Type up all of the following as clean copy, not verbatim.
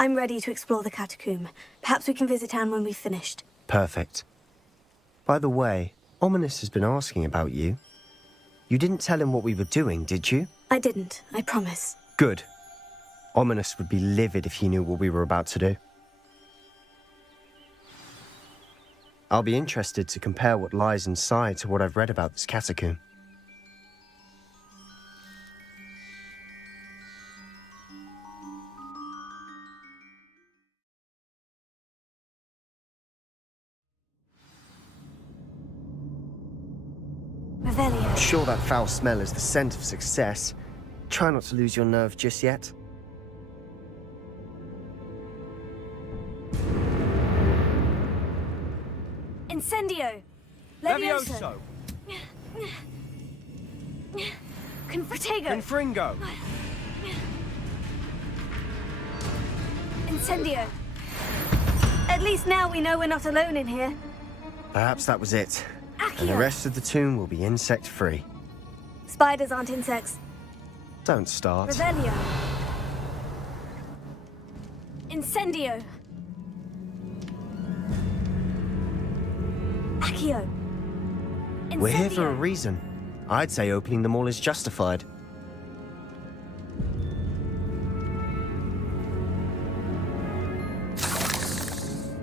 I'm ready to explore the catacomb. Perhaps we can visit Anne when we've finished. Perfect. By the way, Ominous has been asking about you. You didn't tell him what we were doing, did you? I didn't, I promise. Good. Ominous would be livid if he knew what we were about to do. I'll be interested to compare what lies inside to what I've read about this catacomb. Revelio. I'm sure that foul smell is the scent of success. Try not to lose your nerve just yet. Incendio! Levioso! Confratego! Confringo! Incendio! At least now we know we're not alone in here. Perhaps that was it. Accio! And the rest of the tomb will be insect-free. Spiders aren't insects. Don't start. Revelio! Incendio! Accio! Incendio! We're here for a reason. I'd say opening them all is justified.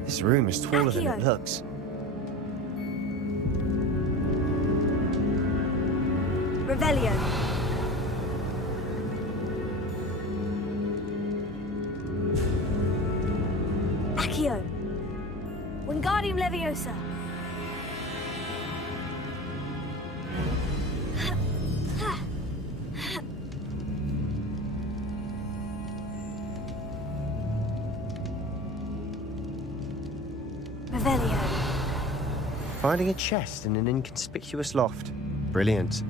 This room is taller than it Accio. looks. Revelio! Accio! Wingardium Leviosa! Revelio! Finding a chest in an inconspicuous loft. Brilliant.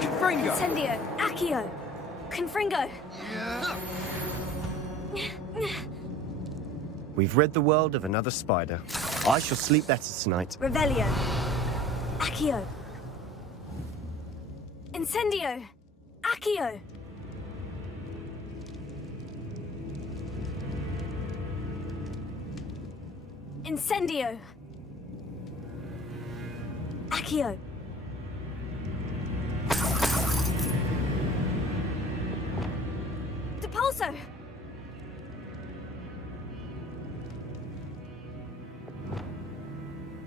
Confringo! Incendio! Accio! Confringo! We've rid the world of another spider. I shall sleep better tonight. Revelio! Accio! Incendio! Accio! Incendio! Accio! Depulso!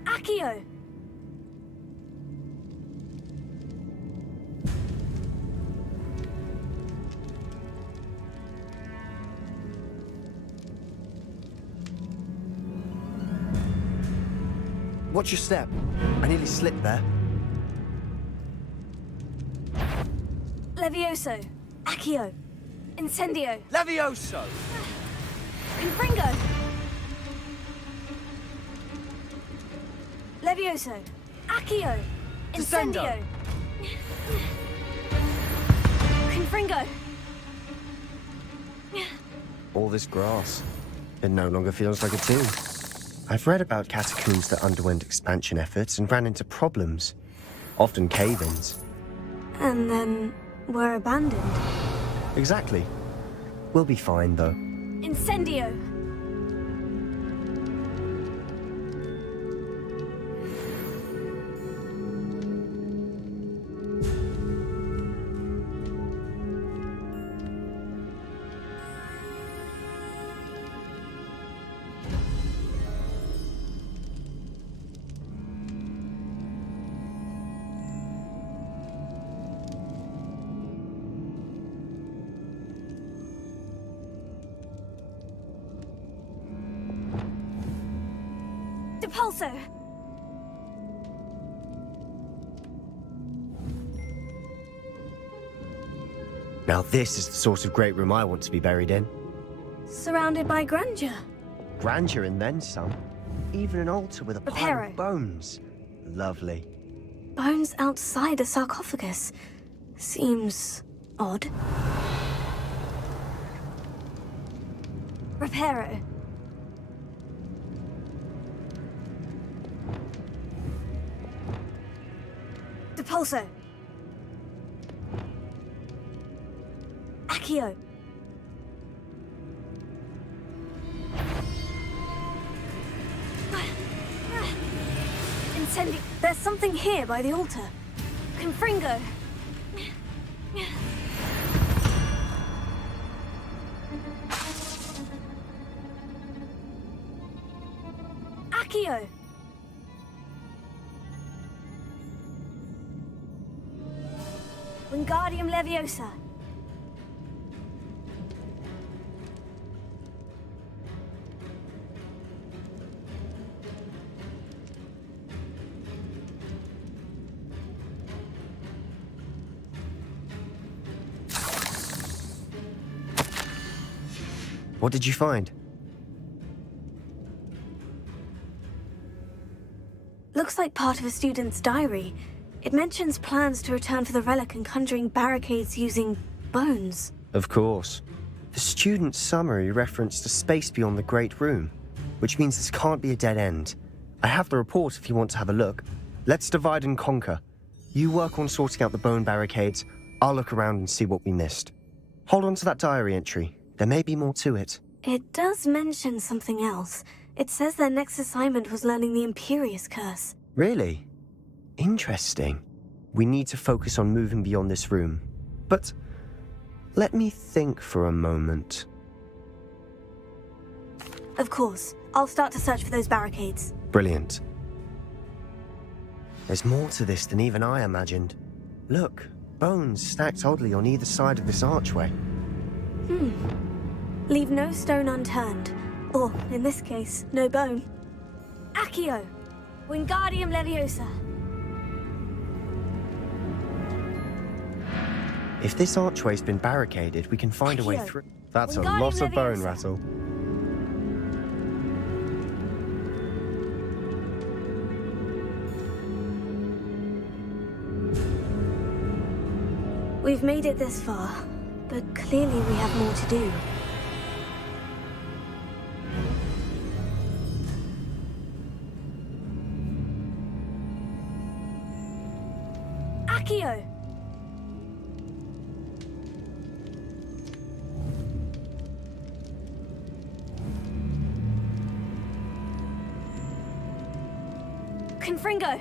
Accio! Watch your step. I nearly slipped there. Levioso! Accio! Incendio! Levioso! Confringo! Levioso! Accio! Incendio! Confringo! All this grass. It no longer feels like a tomb. I've read about catacombs that underwent expansion efforts and ran into problems. Often cave-ins. And then were abandoned. Exactly. We'll be fine, though. Incendio! Depulso! Now this is the sort of great room I want to be buried in. Surrounded by grandeur. Grandeur and then some. Even an altar with a pile Reparo. of bones. Lovely. Bones outside a sarcophagus. Seems odd. Reparo. Depulso. Accio. Incendi. There's something here by the altar. Confringo. Accio. Wingardium Leviosa. What did you find? Looks like part of a student's diary. It mentions plans to return for the relic and conjuring barricades using bones. Of course. The student's summary referenced a space beyond the Great Room, which means this can't be a dead end. I have the report if you want to have a look. Let's divide and conquer. You work on sorting out the bone barricades. I'll look around and see what we missed. Hold on to that diary entry. There may be more to it. It does mention something else. It says their next assignment was learning the Imperious Curse. Really? Interesting. We need to focus on moving beyond this room. But let me think for a moment. Of course. I'll start to search for those barricades. Brilliant. There's more to this than even I imagined. Look, bones stacked oddly on either side of this archway. Leave no stone unturned. Or, in this case, no bone. Accio. Wingardium Leviosa. If this archway's been barricaded, we can find a way Accio. through. That's a Wingardium lot of bone Leviosa. rattle. We've made it this far, but clearly we have more to do. Accio! Confringo!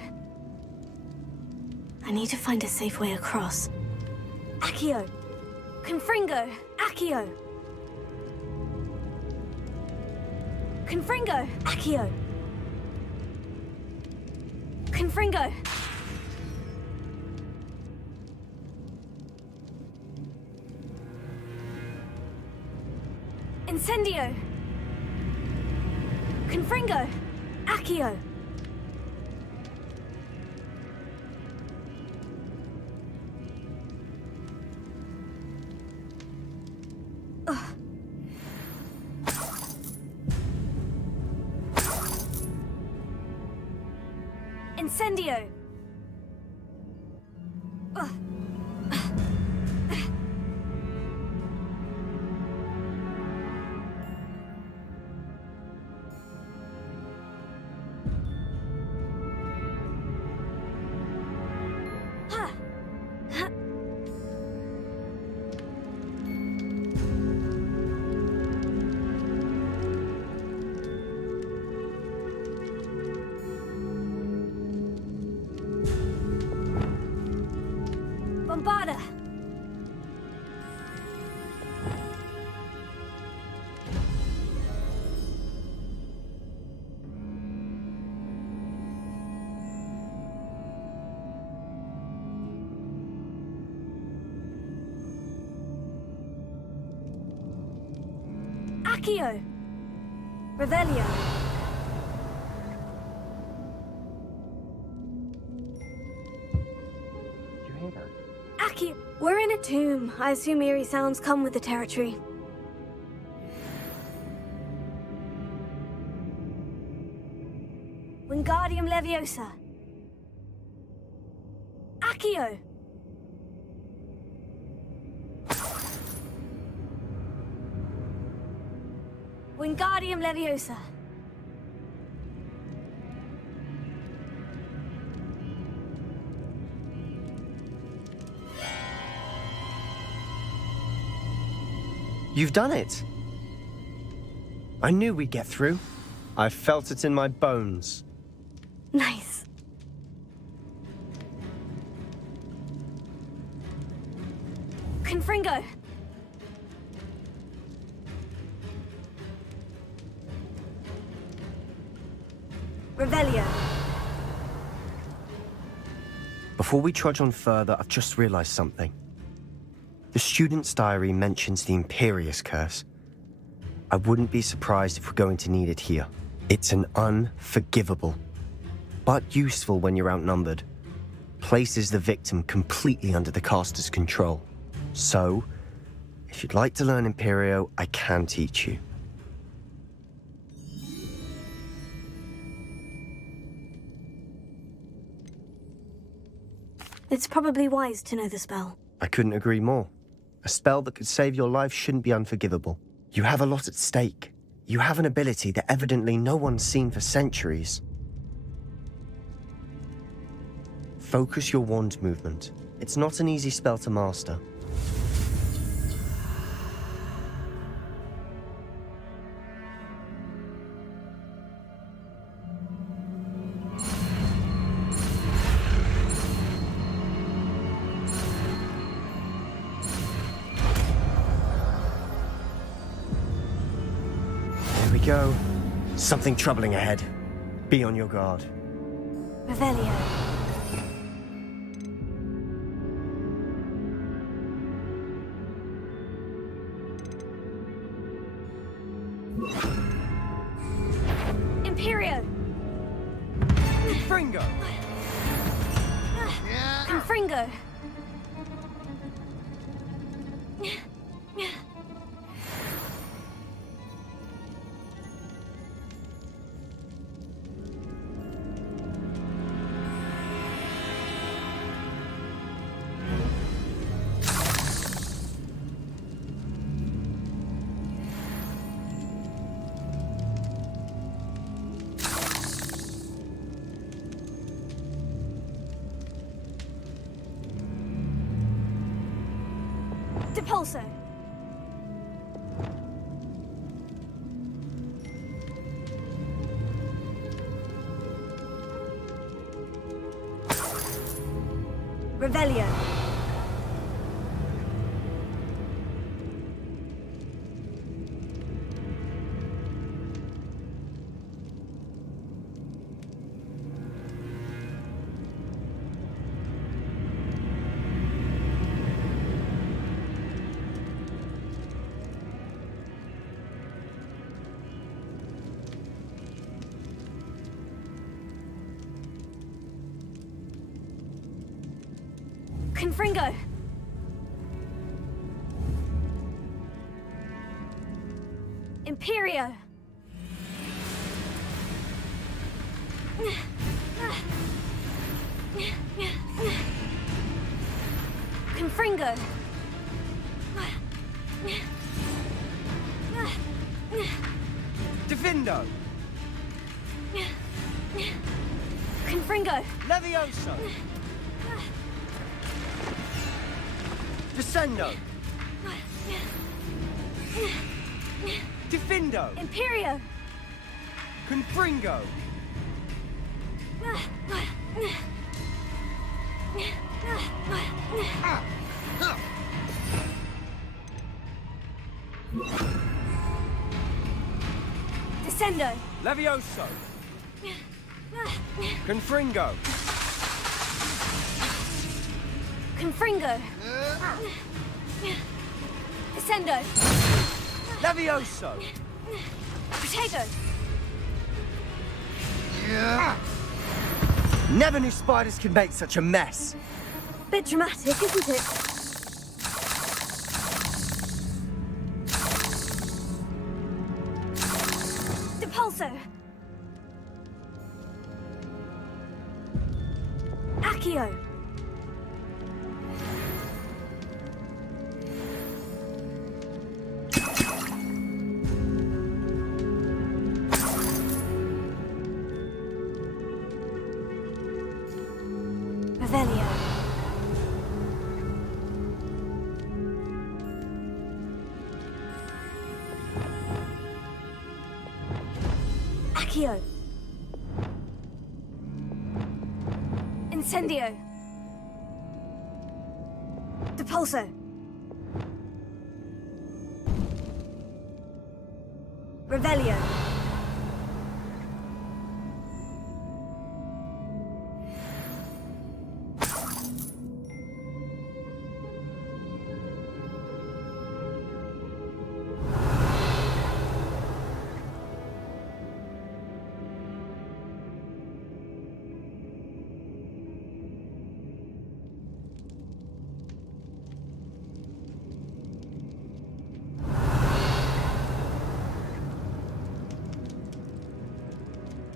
I need to find a safe way across. Accio! Confringo! Accio! Confringo! Accio! Confringo! Incendio! Confringo! Accio! Incendio! Bombarda! Accio! Revelio! Did you hear that? Accio! We're in a tomb. I assume eerie sounds come with the territory. Wingardium Leviosa! Accio! Wingardium Leviosa. You've done it! I knew we'd get through. I felt it in my bones. Nice. Confringo. Revelio. Before we trudge on further, I've just realized something. The student's diary mentions the Imperious Curse. I wouldn't be surprised if we're going to need it here. It's an unforgivable, but useful when you're outnumbered. Places the victim completely under the caster's control. So, if you'd like to learn Imperio, I can teach you. It's probably wise to know the spell. I couldn't agree more. A spell that could save your life shouldn't be unforgivable. You have a lot at stake. You have an ability that evidently no one's seen for centuries. Focus your wand movement. It's not an easy spell to master. Go. Something troubling ahead. Be on your guard. Revelio. Imperio. Fringo. Confringo. Depulso. Revelio. Confringo. Imperio. Confringo. Divindo. Confringo. Levioso. Descendo. Divindo. Imperio. Confringo. Descendo. Levioso. Confringo. Confringo. Descendo. Levioso. Protego. Never knew spiders could make such a mess. Bit dramatic, isn't it? Depulso. Accio. Accio. Incendio. Depulso. Revelio.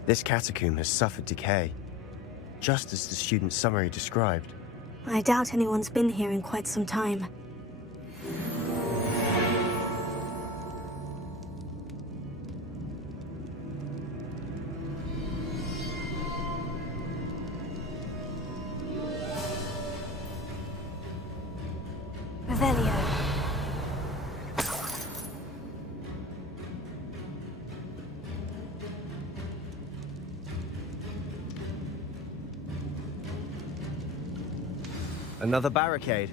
This catacomb has suffered decay, just as the student's summary described. I doubt anyone's been here in quite some time. Revelio. Another barricade.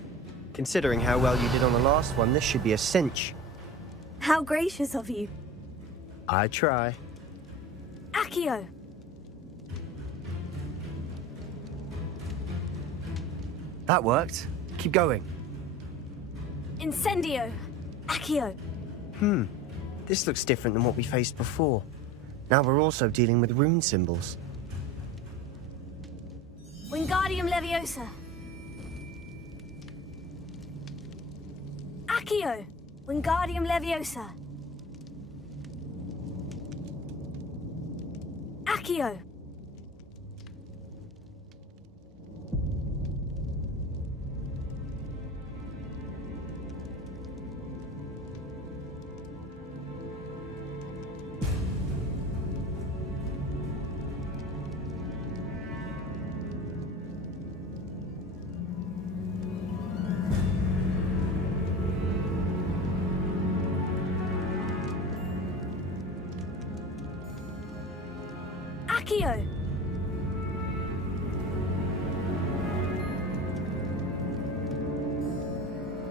Considering how well you did on the last one, this should be a cinch. How gracious of you. I try. Accio. That worked. Keep going. Incendio. Accio. This looks different than what we faced before. Now we're also dealing with rune symbols. Wingardium Leviosa. Accio. Wingardium Leviosa. Accio. Accio.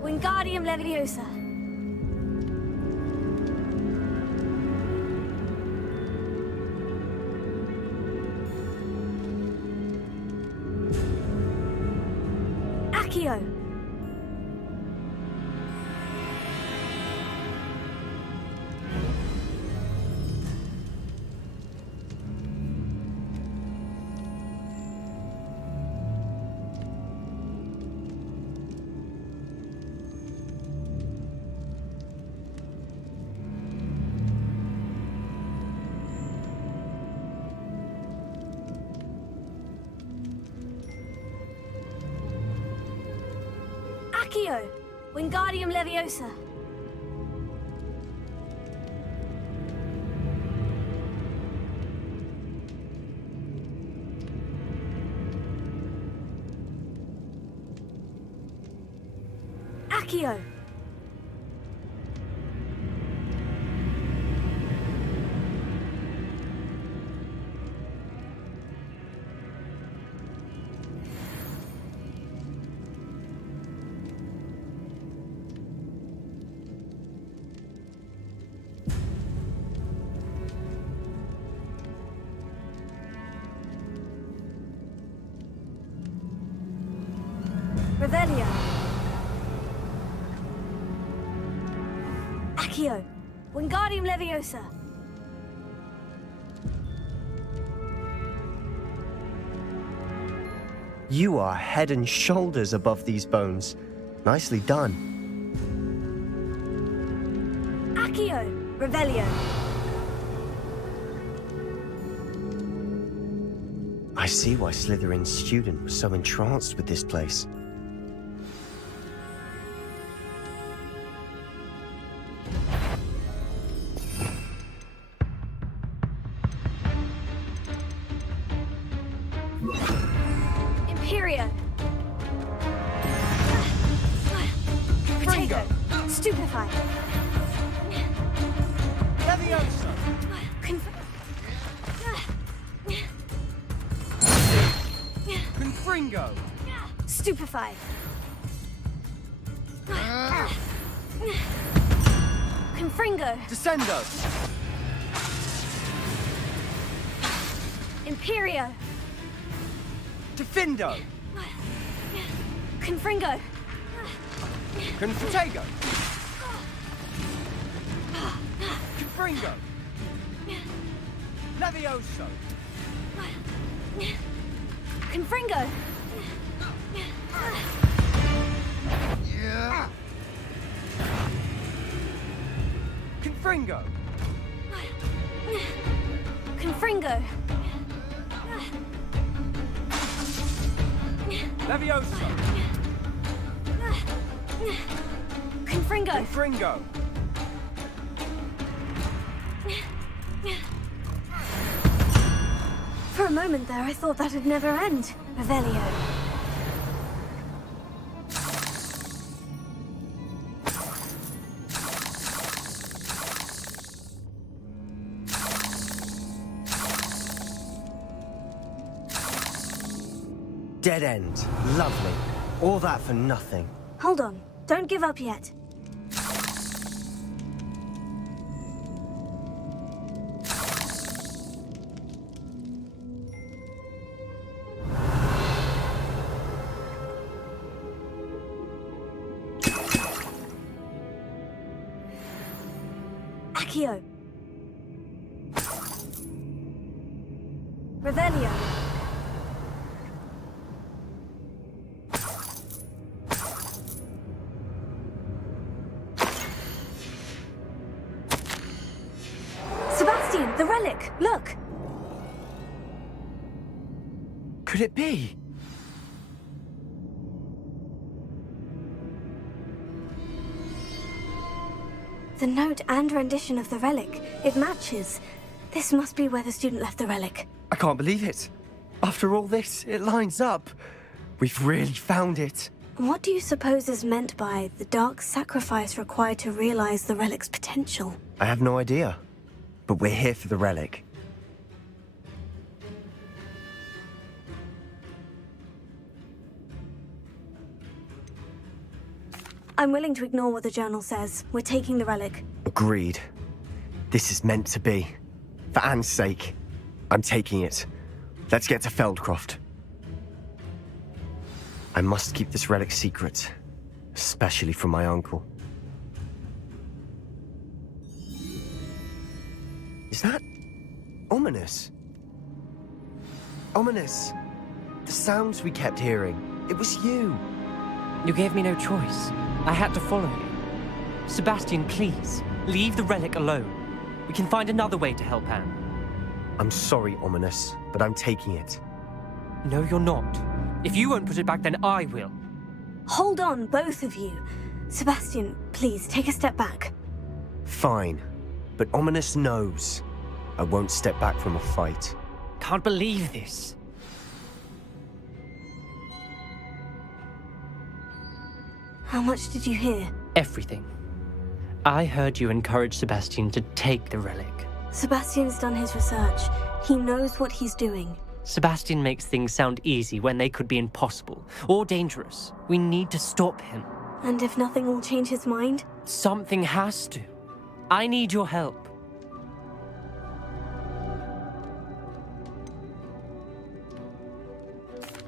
Wingardium Leviosa. Accio. Accio. Wingardium Leviosa. Accio. Revelio. Accio. Wingardium Leviosa. You are head and shoulders above these bones. Nicely done. Accio. Revelio. I see why Slytherin's student was so entranced with this place. Imperio. Protego. Stupefy. Levioso! Confringo! Stupefy. Confringo. Descendo! Imperio. Defindo! Confringo. Confutego! Confringo! Levioso! Confringo. Confringo! Confringo. Levioso! Confringo. Confringo! For a moment there, I thought that'd never end. Revelio. Dead end. Lovely. All that for nothing. Hold on. Don't give up yet. Accio. Revelio. Sebastian, the relic! Look! Could it be? The note and rendition of the relic. It matches. This must be where the student left the relic. I can't believe it. After all this, it lines up. We've really found it. What do you suppose is meant by the dark sacrifice required to realize the relic's potential? I have no idea. But we're here for the relic. I'm willing to ignore what the journal says. We're taking the relic. Agreed. This is meant to be. For Anne's sake, I'm taking it. Let's get to Feldcroft. I must keep this relic secret, especially from my uncle. Is that ominous? Ominous. The sounds we kept hearing. It was you. You gave me no choice. I had to follow you. Sebastian, please, leave the relic alone. We can find another way to help Anne. I'm sorry, Ominous, but I'm taking it. No, you're not. If you won't put it back, then I will. Hold on, both of you. Sebastian, please, take a step back. Fine, but Ominous knows I won't step back from a fight. Can't believe this. How much did you hear? Everything. I heard you encourage Sebastian to take the relic. Sebastian's done his research. He knows what he's doing. Sebastian makes things sound easy when they could be impossible or dangerous. We need to stop him. And if nothing will change his mind? Something has to. I need your help.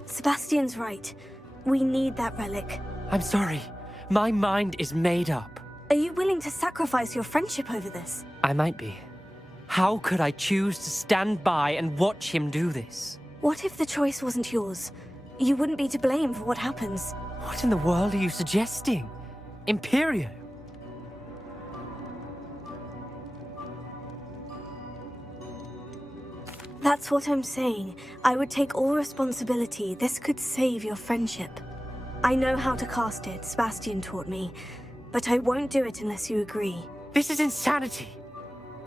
Sebastian's right. We need that relic. I'm sorry. My mind is made up. Are you willing to sacrifice your friendship over this? I might be. How could I choose to stand by and watch him do this? What if the choice wasn't yours? You wouldn't be to blame for what happens. What in the world are you suggesting? Imperio? That's what I'm saying. I would take all responsibility. This could save your friendship. I know how to cast it, Sebastian taught me. But I won't do it unless you agree. This is insanity.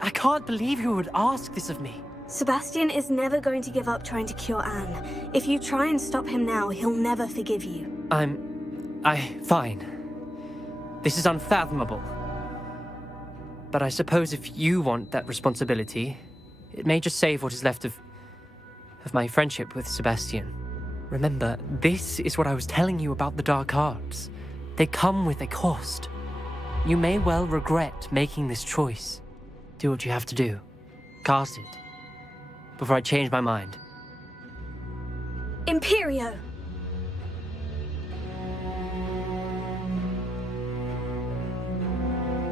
I can't believe you would ask this of me. Sebastian is never going to give up trying to cure Anne. If you try and stop him now, he'll never forgive you. Fine. This is unfathomable. But I suppose if you want that responsibility, it may just save what is left of my friendship with Sebastian. Remember, this is what I was telling you about the dark arts. They come with a cost. You may well regret making this choice. Do what you have to do. Cast it. Before I change my mind. Imperio!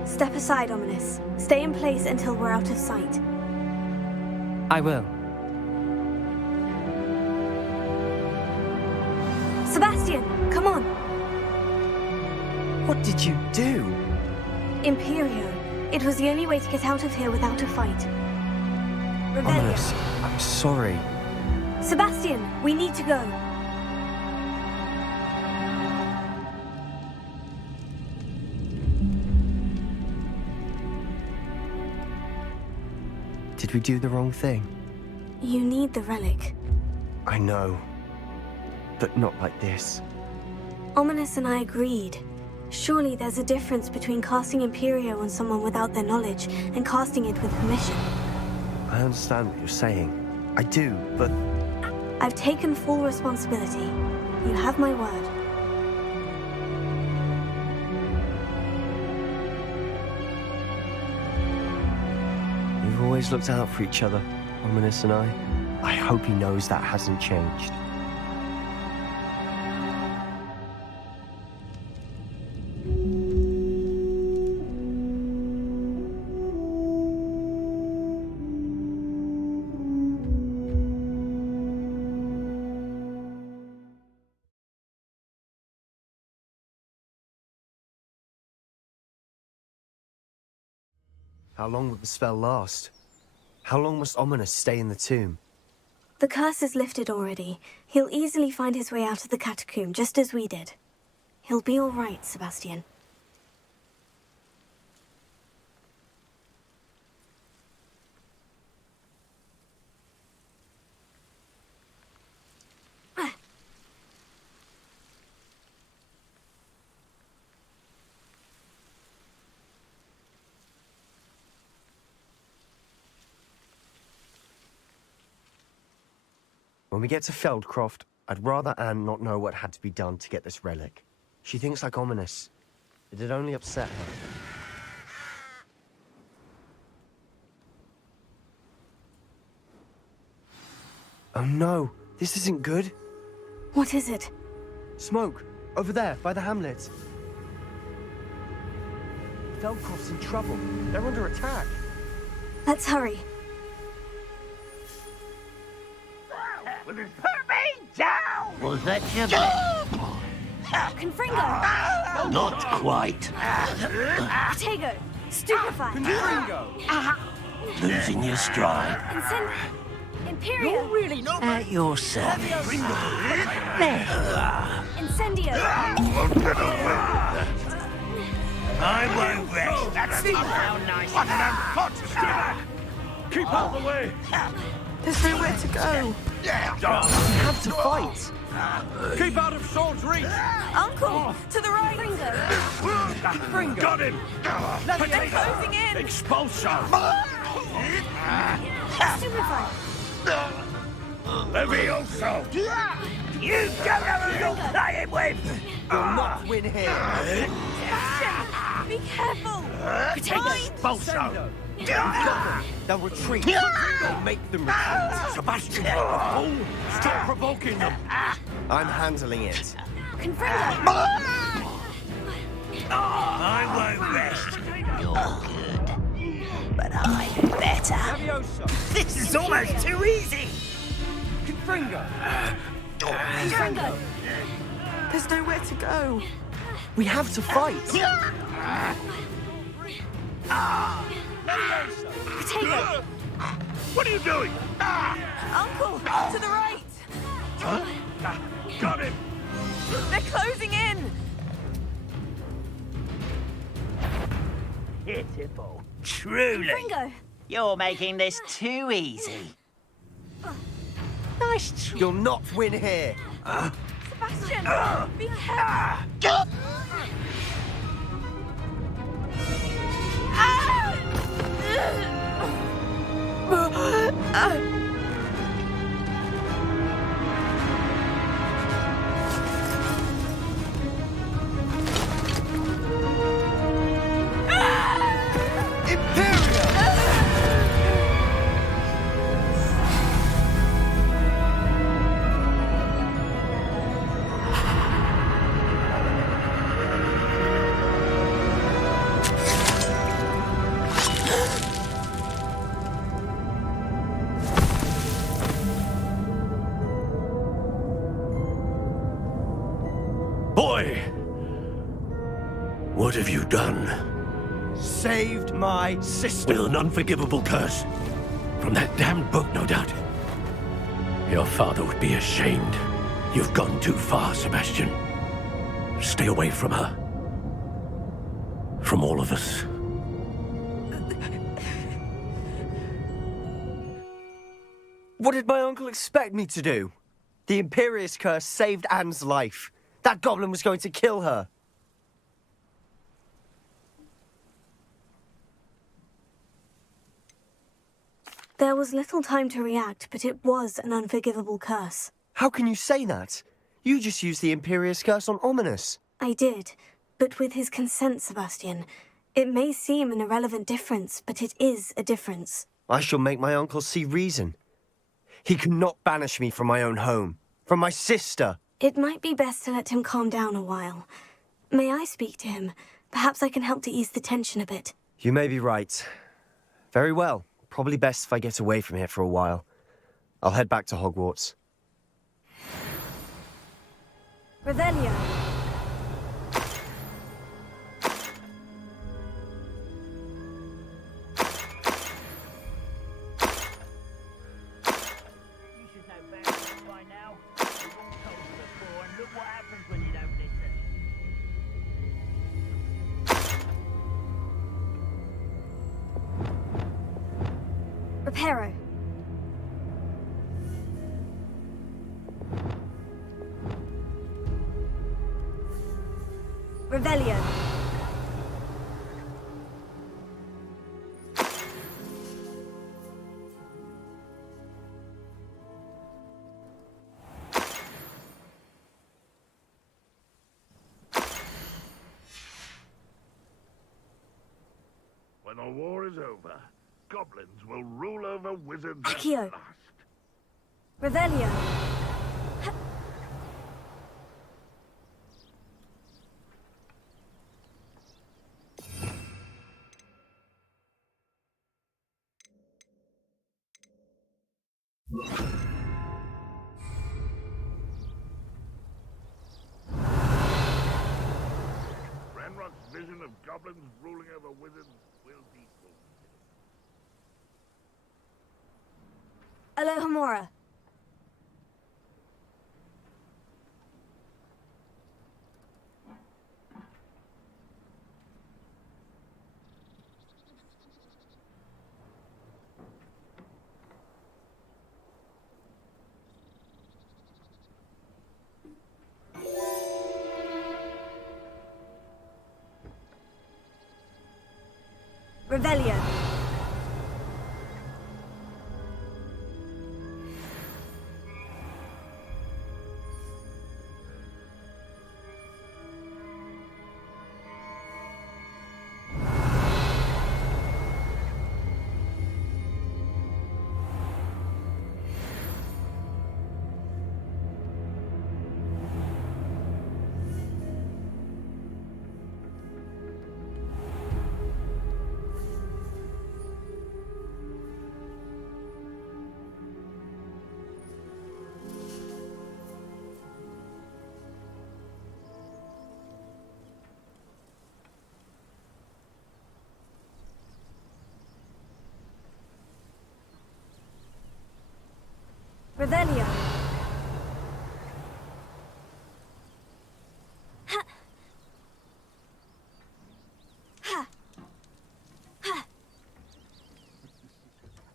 Step aside, Ominous. Stay in place until we're out of sight. I will. Sebastian, come on! What did you do? Imperio. It was the only way to get out of here without a fight. Ominous, I'm sorry. Sebastian, we need to go. Did we do the wrong thing? You need the relic. I know. But not like this. Ominous and I agreed. Surely there's a difference between casting Imperio on someone without their knowledge and casting it with permission. I understand what you're saying. I do, but... I've taken full responsibility. You have my word. We've always looked out for each other, Ominous and I. I hope he knows that hasn't changed. How long will the spell last? How long must Ominous stay in the tomb? The curse is lifted already. He'll easily find his way out of the catacomb, just as we did. He'll be all right, Sebastian. When we get to Feldcroft, I'd rather Anne not know what had to be done to get this relic. She thinks like Ominous. It'd only upset her. Oh no, this isn't good. What is it? Smoke, over there, by the hamlet. Feldcroft's in trouble. They're under attack. Let's hurry. Put me down! Was that your Confringo! Not quite. Protego! Stupefy! Confringo! Losing your stride. Imperio! Really not. At your service. Incendio! I won't rest. That's how nice. What an unfortunate! Keep out of the way. There's nowhere to go. We have to fight. Keep out of sword's reach. Uncle, to the right. Confringo. Got him! They're closing in. Expulso. Stupefy! Levioso! You don't know who you're playing with! You'll not win here. Be careful. Expulso! They'll retreat. They'll make them retreat. Sebastian, a fool! Stop provoking them! I'm handling it. Confringo! I won't rest. You're good. But I'm better. Levioso. This is almost too easy! Confringo. Confringo! There's nowhere to go. We have to fight. Protego! What are you doing? Uncle, to the right. Got him! They're closing in. Pitiful. Truly. Confringo! You're making this too easy. Nice try. You'll not win here. Sebastian, be careful. Boy! What have you done? Saved my sister. With an unforgivable curse. From that damned book, no doubt. Your father would be ashamed. You've gone too far, Sebastian. Stay away from her. From all of us. What did my uncle expect me to do? The Imperious Curse saved Anne's life. That goblin was going to kill her. There was little time to react, but it was an unforgivable curse. How can you say that? You just used the Imperious Curse on Ominous. I did, but with his consent, Sebastian. It may seem an irrelevant difference, but it is a difference. I shall make my uncle see reason. He cannot banish me from my own home. From my sister. It might be best to let him calm down a while. May I speak to him? Perhaps I can help to ease the tension a bit. You may be right. Very well. Probably best if I get away from here for a while. I'll head back to Hogwarts. Revelio. You should know better by now. We've all told you before, and look what happens when you don't listen. Reparo. Revelio. When the war is over, goblins will rule over wizards Accio. at last. Revelio. Ranrock's vision of goblins ruling over wizards will be fulfilled. Alohomora. Revelio. Revelio. Ha. Ha. Ha.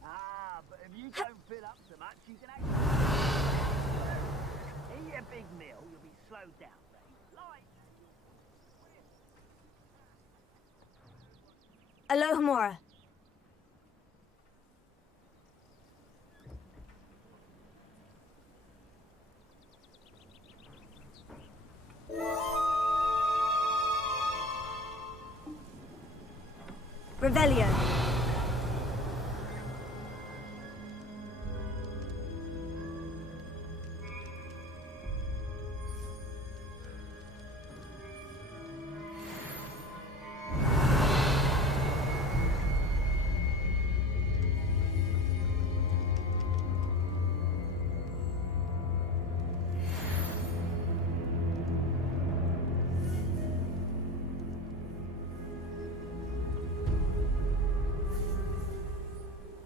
Ah, but if you don't fill up so much, you can actually eat a big meal. You'll be slowed down, right? Like. Alohomora. Revelio.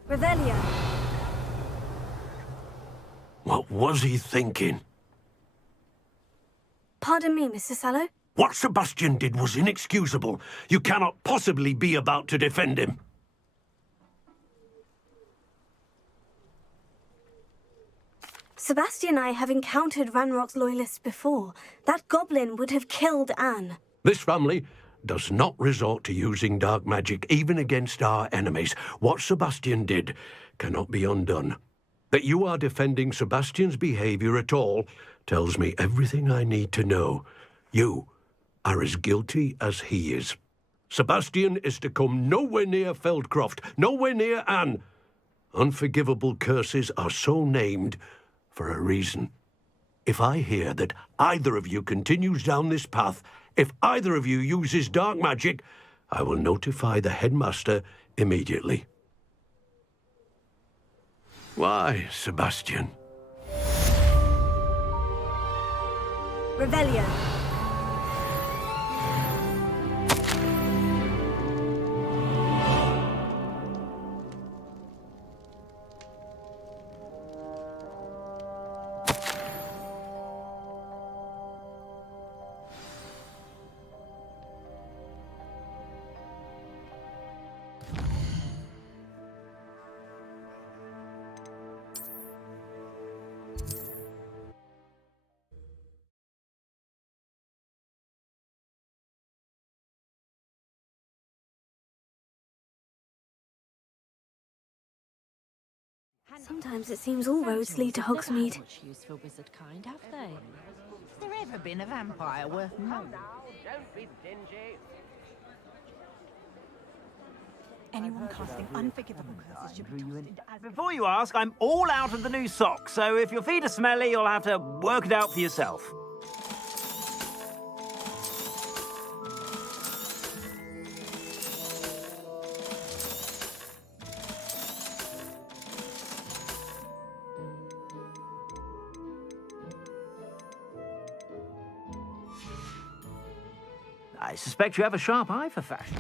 Revelio. What was he thinking? Pardon me, Mr. Sallow. What Sebastian did was inexcusable. You cannot possibly be about to defend him. Sebastian and I have encountered Ranrock's loyalists before. That goblin would have killed Anne. This family does not resort to using dark magic even against our enemies. What Sebastian did cannot be undone. That you are defending Sebastian's behavior at all tells me everything I need to know. You are as guilty as he is. Sebastian is to come nowhere near Feldcroft, nowhere near Anne. Unforgivable curses are so named for a reason. If I hear that either of you continues down this path, if either of you uses dark magic, I will notify the headmaster immediately. Why, Sebastian? Revelio. Sometimes it seems all roads lead to Hogsmeade. Much use for wizard kind, have they? Has there ever been a vampire worth knowing? Don't be stingy. Anyone casting unforgivable curses should be tossed into Before you ask, I'm all out of the new socks, so if your feet are smelly, you'll have to work it out for yourself. I suspect you have a sharp eye for fashion.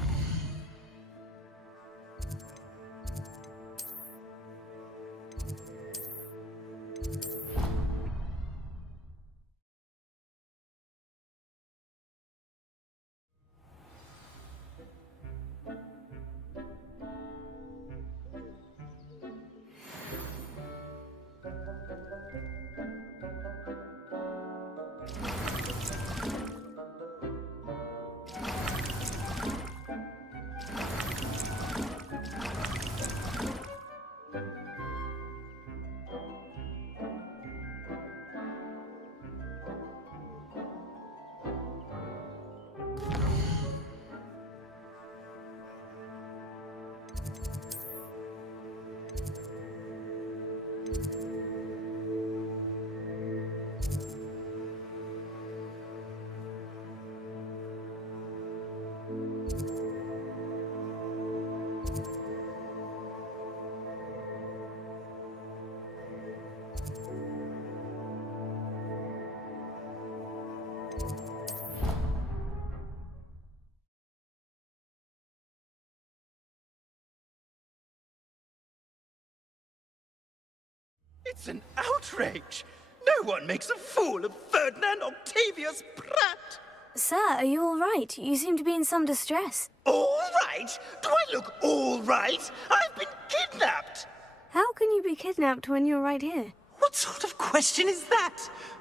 It's an outrage! No one makes a fool of Ferdinand Octavius Pratt! Sir, are you all right? You seem to be in some distress. All right? Do I look all right? I've been kidnapped! How can you be kidnapped when you're right here? What sort of question is that?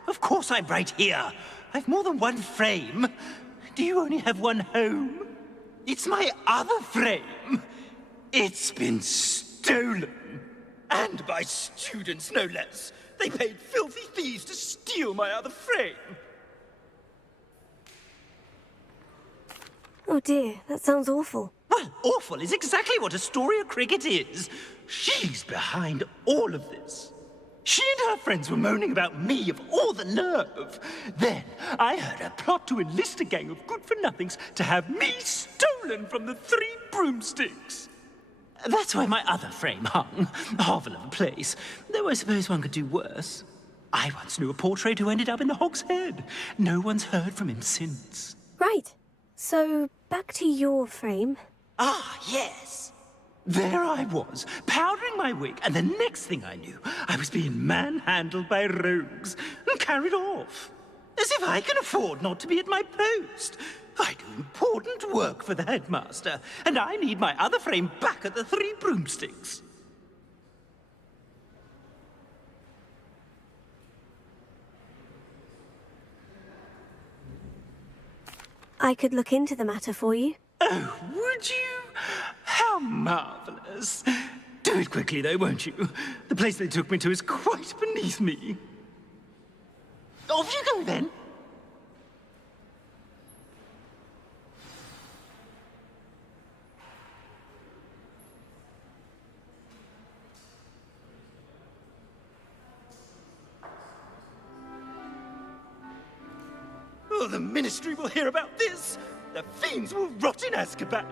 Of course I'm right here. I've more than one frame. Do you only have one home? It's my other frame. It's been stolen. And by students, no less. They paid filthy thieves to steal my other frame. Oh dear, that sounds awful. Well, awful is exactly what Astoria Cricket is. She's behind all of this. She and her friends were moaning about me of all the nerve. Then I heard her plot to enlist a gang of good-for-nothings to have me stolen from the Three Broomsticks. That's where my other frame hung. Hovel of a place. Though I suppose one could do worse. I once knew a portrait who ended up in the Hog's Head. No one's heard from him since. Right. So, back to your frame. Ah, yes. There I was, powdering my wig, and the next thing I knew, I was being manhandled by rogues and carried off. As if I can afford not to be at my post. I do important work for the headmaster, and I need my other frame back at the Three Broomsticks. I could look into the matter for you. Oh, would you? How marvelous. Do it quickly, though, won't you? The place they took me to is quite beneath me. Off you go, then. Oh, the Ministry will hear about this. The fiends will rot in Azkaban.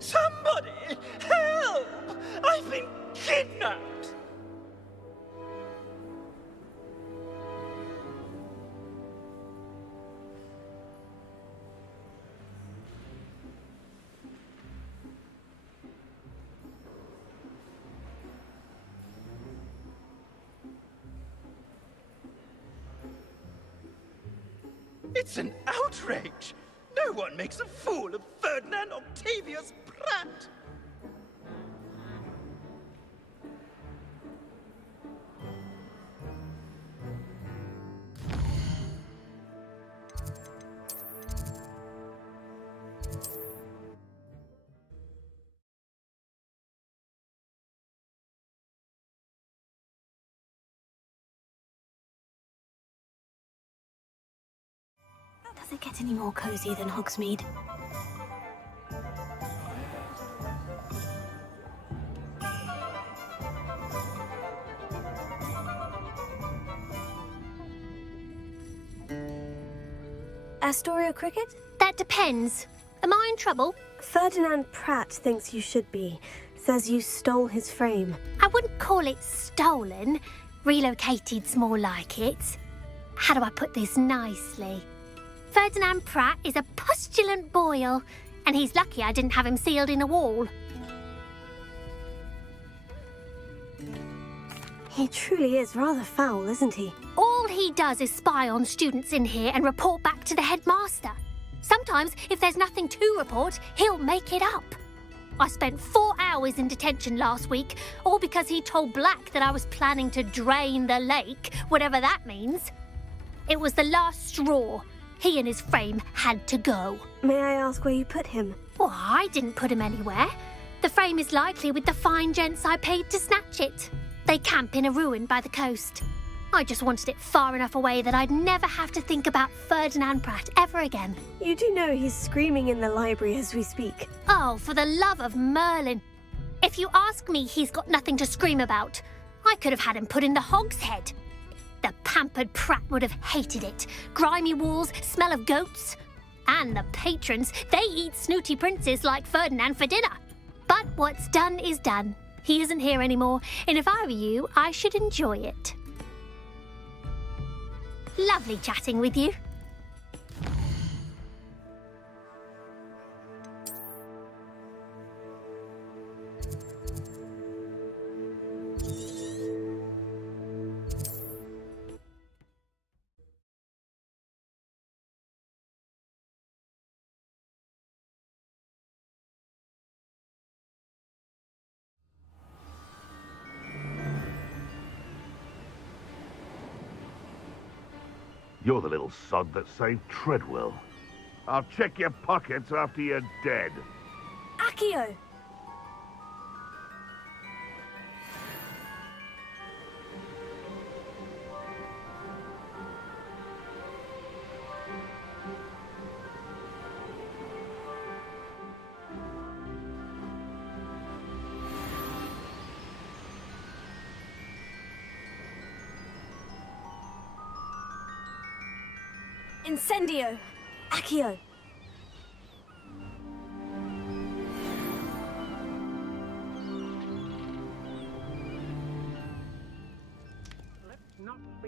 Somebody! Help! I've been kidnapped! It's an outrage! No one makes a fool of Ferdinand Octavius Pratt! Does it get any more cozy than Hogsmeade? Astoria Cricket? That depends. Am I in trouble? Ferdinand Pratt thinks you should be. Says you stole his frame. I wouldn't call it stolen. Relocated's more like it. How do I put this nicely? Ferdinand Pratt is a postulant boil, and he's lucky I didn't have him sealed in a wall. He truly is rather foul, isn't he? All he does is spy on students in here and report back to the headmaster. Sometimes, if there's nothing to report, he'll make it up. I spent 4 hours in detention last week, all because he told Black that I was planning to drain the lake, whatever that means. It was the last straw. He and his frame had to go. May I ask where you put him? Well, I didn't put him anywhere. The frame is likely with the fine gents I paid to snatch it. They camp in a ruin by the coast. I just wanted it far enough away that I'd never have to think about Ferdinand Pratt ever again. You do know he's screaming in the library as we speak. Oh, for the love of Merlin. If you ask me, he's got nothing to scream about. I could have had him put in the Hog's Head. The pampered Pratt would have hated it. Grimy walls, smell of goats. And the patrons, they eat snooty princes like Ferdinand for dinner. But what's done is done. He isn't here anymore, and if I were you, I should enjoy it. Lovely chatting with you. You're the little sod that saved Treadwell. I'll check your pockets after you're dead. Accio! Incendio! Accio!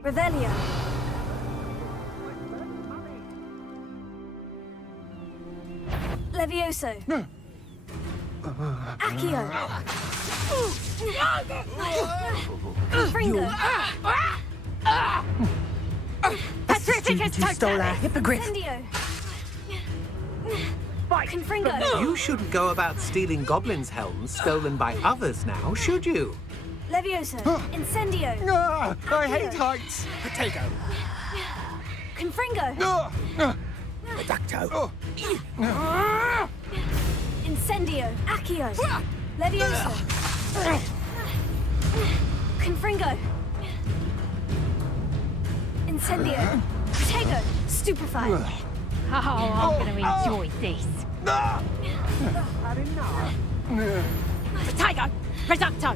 Revelio! Levioso! Accio! Fringo! Patrificus You stole our hippogriff. Incendio! Confringo! You shouldn't go about stealing goblins' helms stolen by others now, should you? Levioso! Incendio! I hate heights. Potato. Confringo! Reducto. Incendio! Accio! Levioso! Confringo! Incendio! Protego! Stupefy! Oh, I'm going to enjoy this. Potato! Reducto!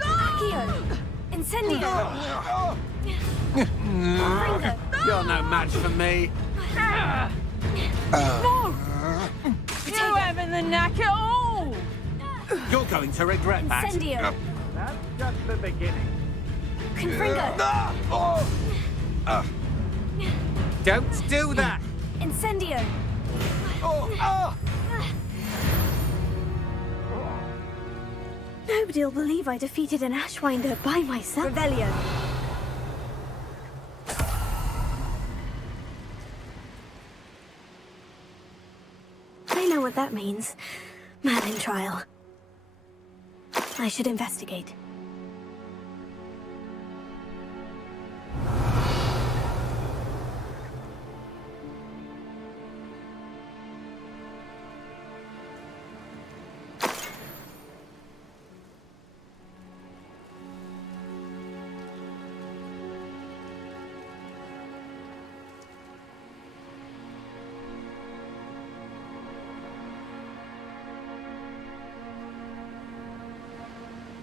Accio! Incendio! Confringo! You're no match for me. No! You having the knack at all? You're going to regret that. Incendio! That's just the beginning. Confringo! Don't do that. Incendio! Nobody'll believe I defeated an Ashwinder by myself. Revelio! I know what that means. Merlin trial. I should investigate.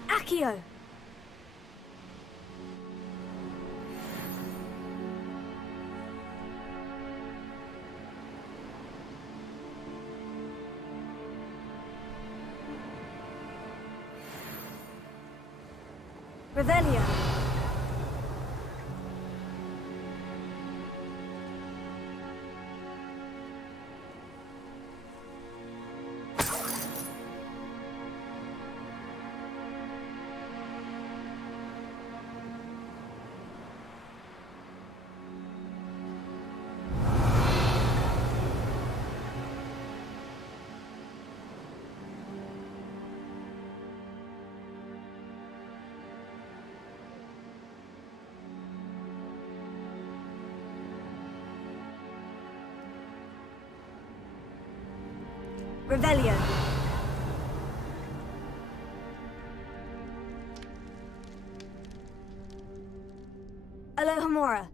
Accio! Revelio! Revelio! Alohomora!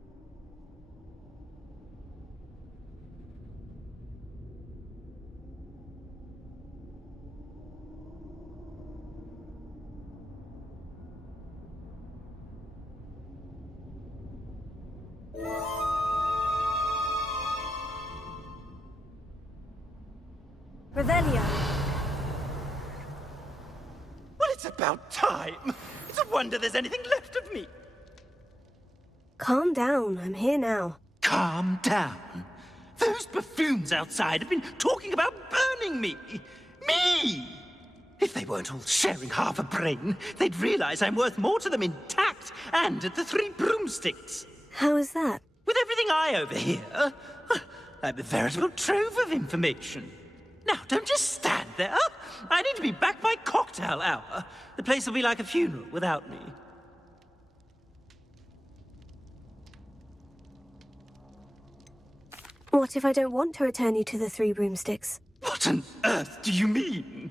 Revelio! Well, it's about time. It's a wonder there's anything left of me. Calm down, I'm here now. Calm down. Those buffoons outside have been talking about burning me. Me! If they weren't all sharing half a brain, they'd realize I'm worth more to them intact and at the Three Broomsticks. How is that? With everything I overhear, I'm a veritable trove of information. Now, don't just stand there. I need to be back by cocktail hour. The place will be like a funeral without me. What if I don't want to return you to the Three Broomsticks? What on earth do you mean?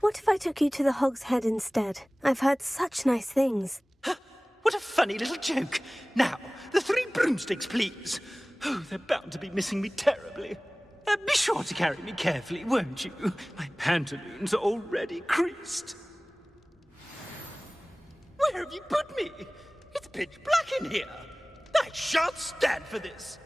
What if I took you to the Hog's Head instead? I've heard such nice things. What a funny little joke. Now, the Three Broomsticks, please. Oh, they're bound to be missing me terribly. Be sure to carry me carefully, won't you? My pantaloons are already creased. Where have you put me? It's pitch black in here. I shan't stand for this.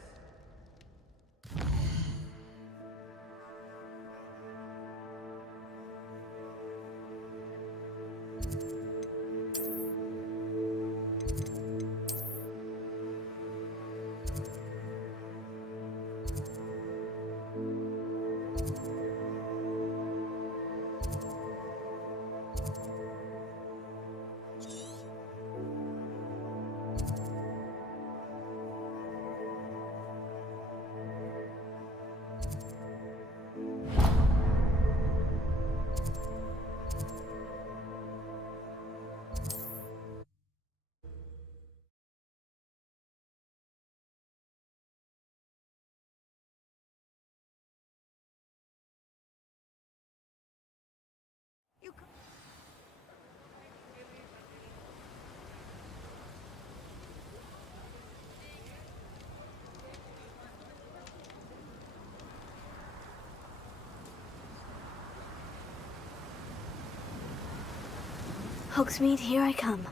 Hogsmeade, here I come.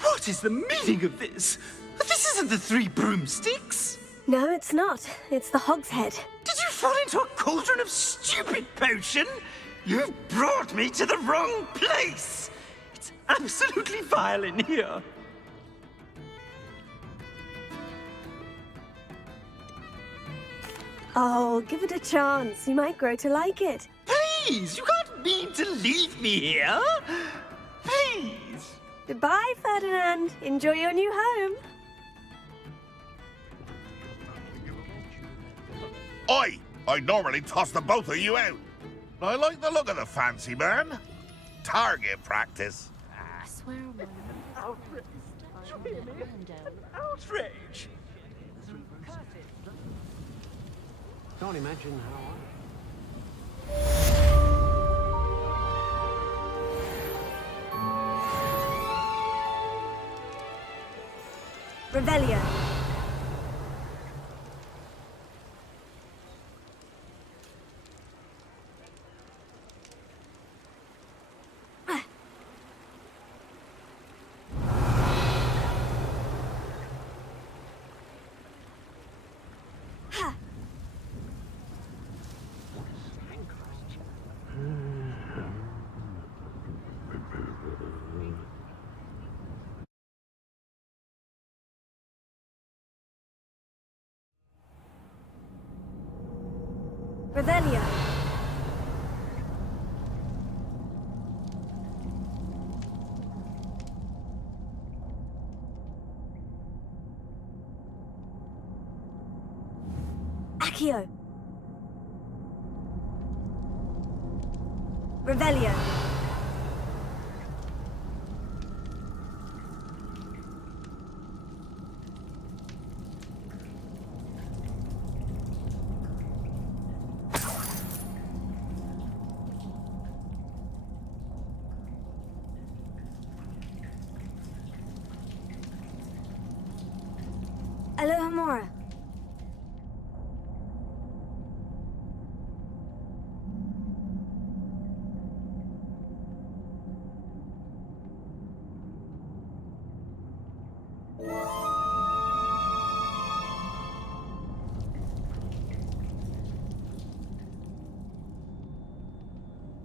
What is the meaning of this? This isn't the Three Broomsticks. No, it's not. It's the Hog's Head. Did you fall into a cauldron of stupid potion? You've brought me to the wrong place. It's absolutely vile in here. Oh, give it a chance. You might grow to like it. Please, you can't mean to leave me here. Please. Goodbye, Ferdinand. Enjoy your new home. Oi! I normally toss the both of you out. I like the look of the fancy man. Target practice. I swear on my Outrage. Outrage. Can't imagine how Revelio. Revelio. Accio. Revelio. Alohomora.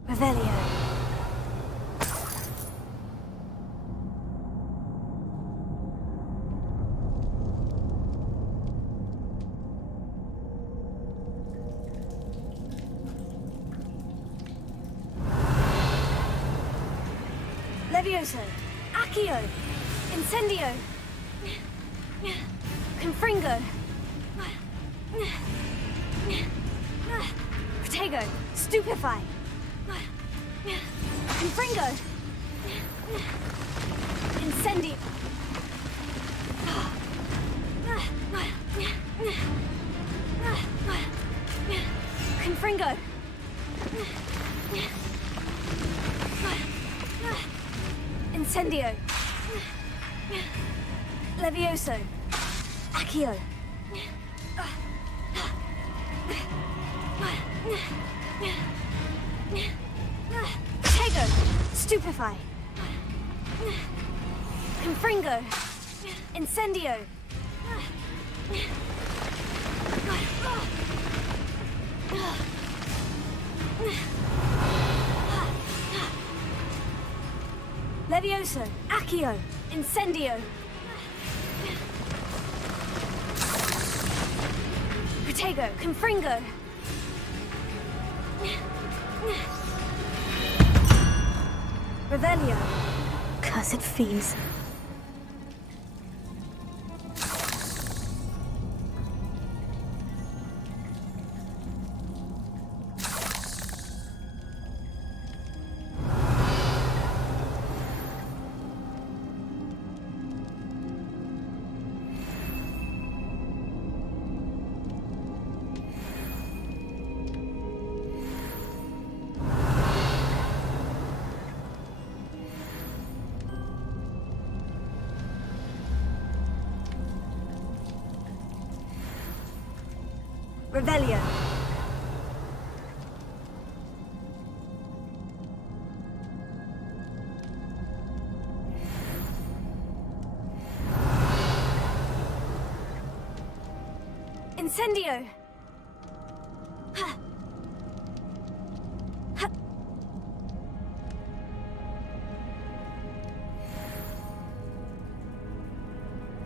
Revelio. Levioso! Accio! Incendio! Confringo! Protego! Stupefy! Confringo! Incendio! Confringo! Incendio! Levioso! Accio! Protego! Stupefy! Confringo! Incendio! Levioso! Accio! Incendio! Protego! Confringo! Revelio! Cursed fiends. Revelio. Incendio.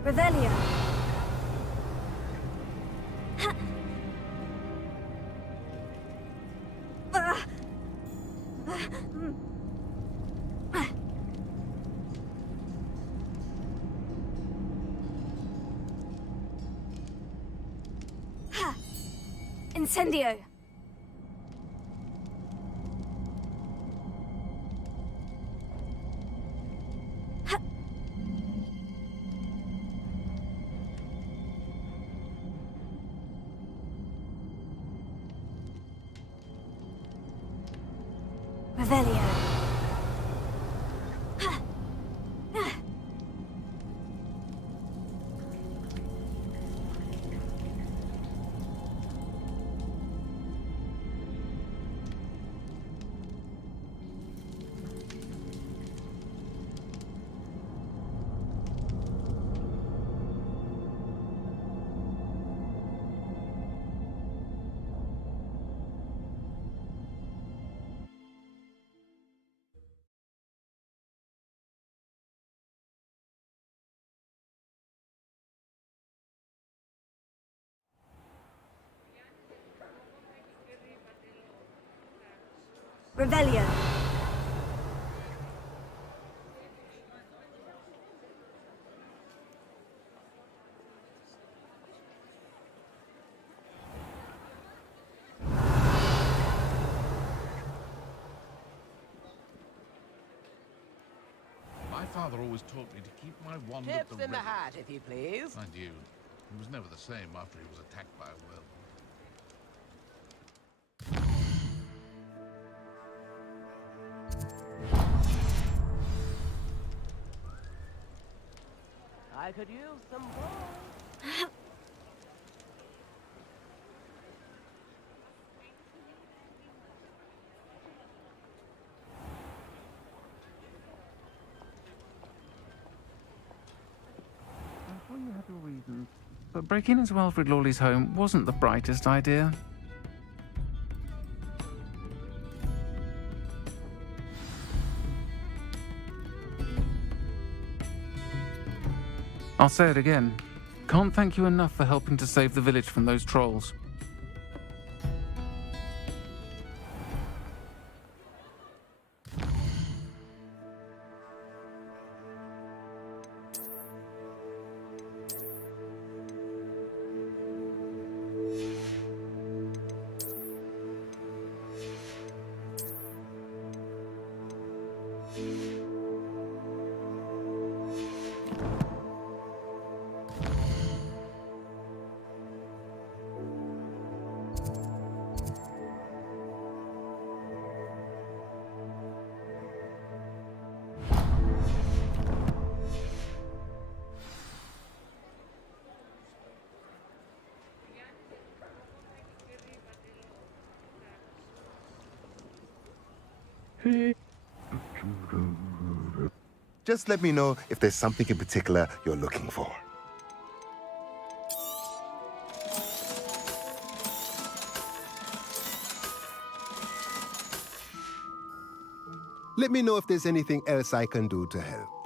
Revelio. Incendio. Revelio. Revelio. My father always taught me to keep my wand at Tips the in the ready. hat, if you please. Mind you, he was never the same after he was attacked by a werewolf. I could use some more. I'm sure you had your reasons, but breaking into Alfred Lawley's home wasn't the brightest idea. I'll say it again. Can't thank you enough for helping to save the village from those trolls. Just let me know if there's something in particular you're looking for. Let me know if there's anything else I can do to help.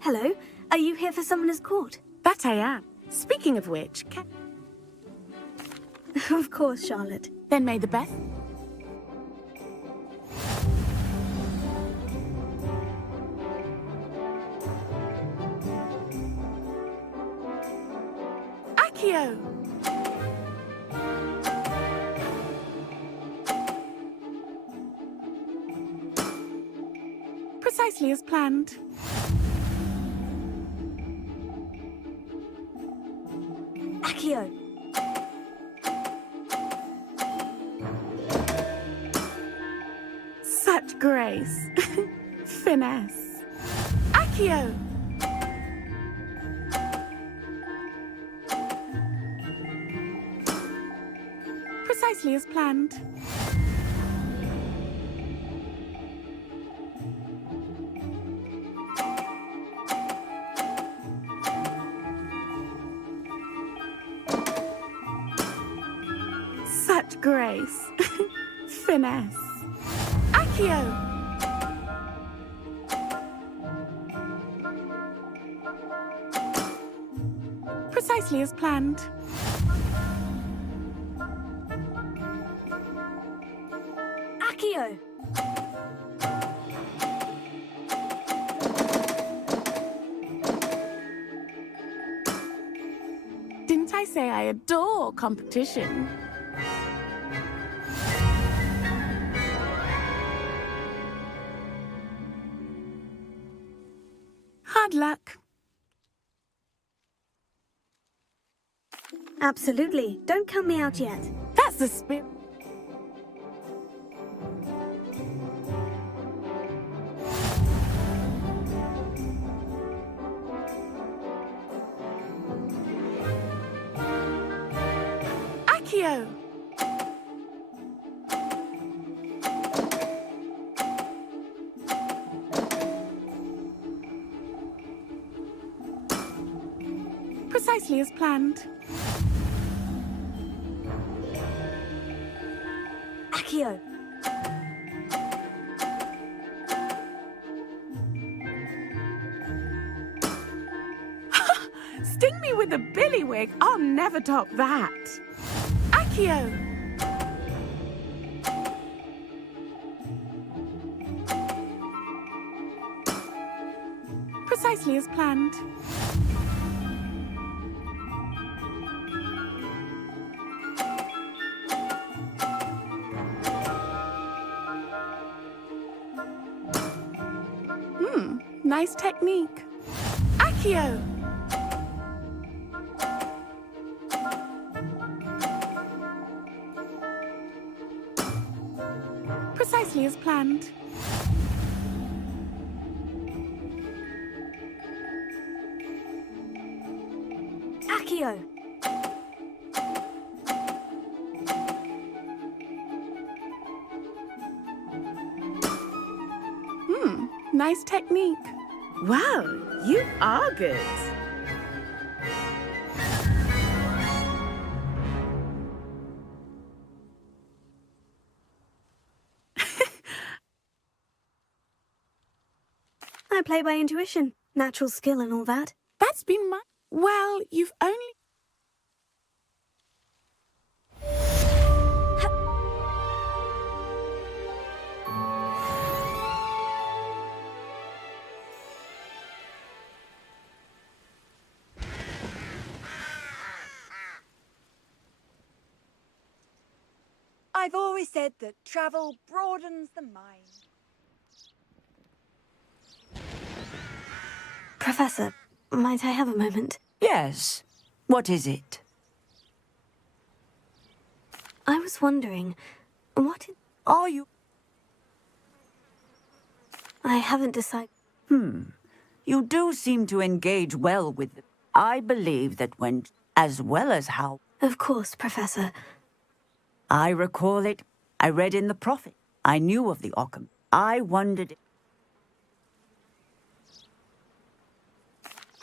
Hello, are you here for Summoner's Court? That I am. Speaking of which, Of course, Charlotte. Then may the best... Accio! Precisely as planned. Accio! Such grace. Finesse. Accio! Precisely as planned. Such grace. Finesse. Accio! Precisely as planned. Accio! Didn't I say I adore competition? Hard luck. Absolutely. Don't count me out yet. That's the spirit. Accio! Precisely as planned. Accio! Sting me with a billywig. I'll never top that. Accio! Precisely as planned. Nice technique. Accio! Precisely as planned. Accio! Nice technique. Wow, you are good. I play by intuition, natural skill and all that. That's been my... Well, you've only... I've always said that travel broadens the mind. Professor, might I have a moment? Yes. What is it? I was wondering, what are you? I haven't decided. You do seem to engage well with them. I believe that when, as well as how... Of course, Professor. I recall it. I read in the Prophet. I knew of the Occam. I wondered...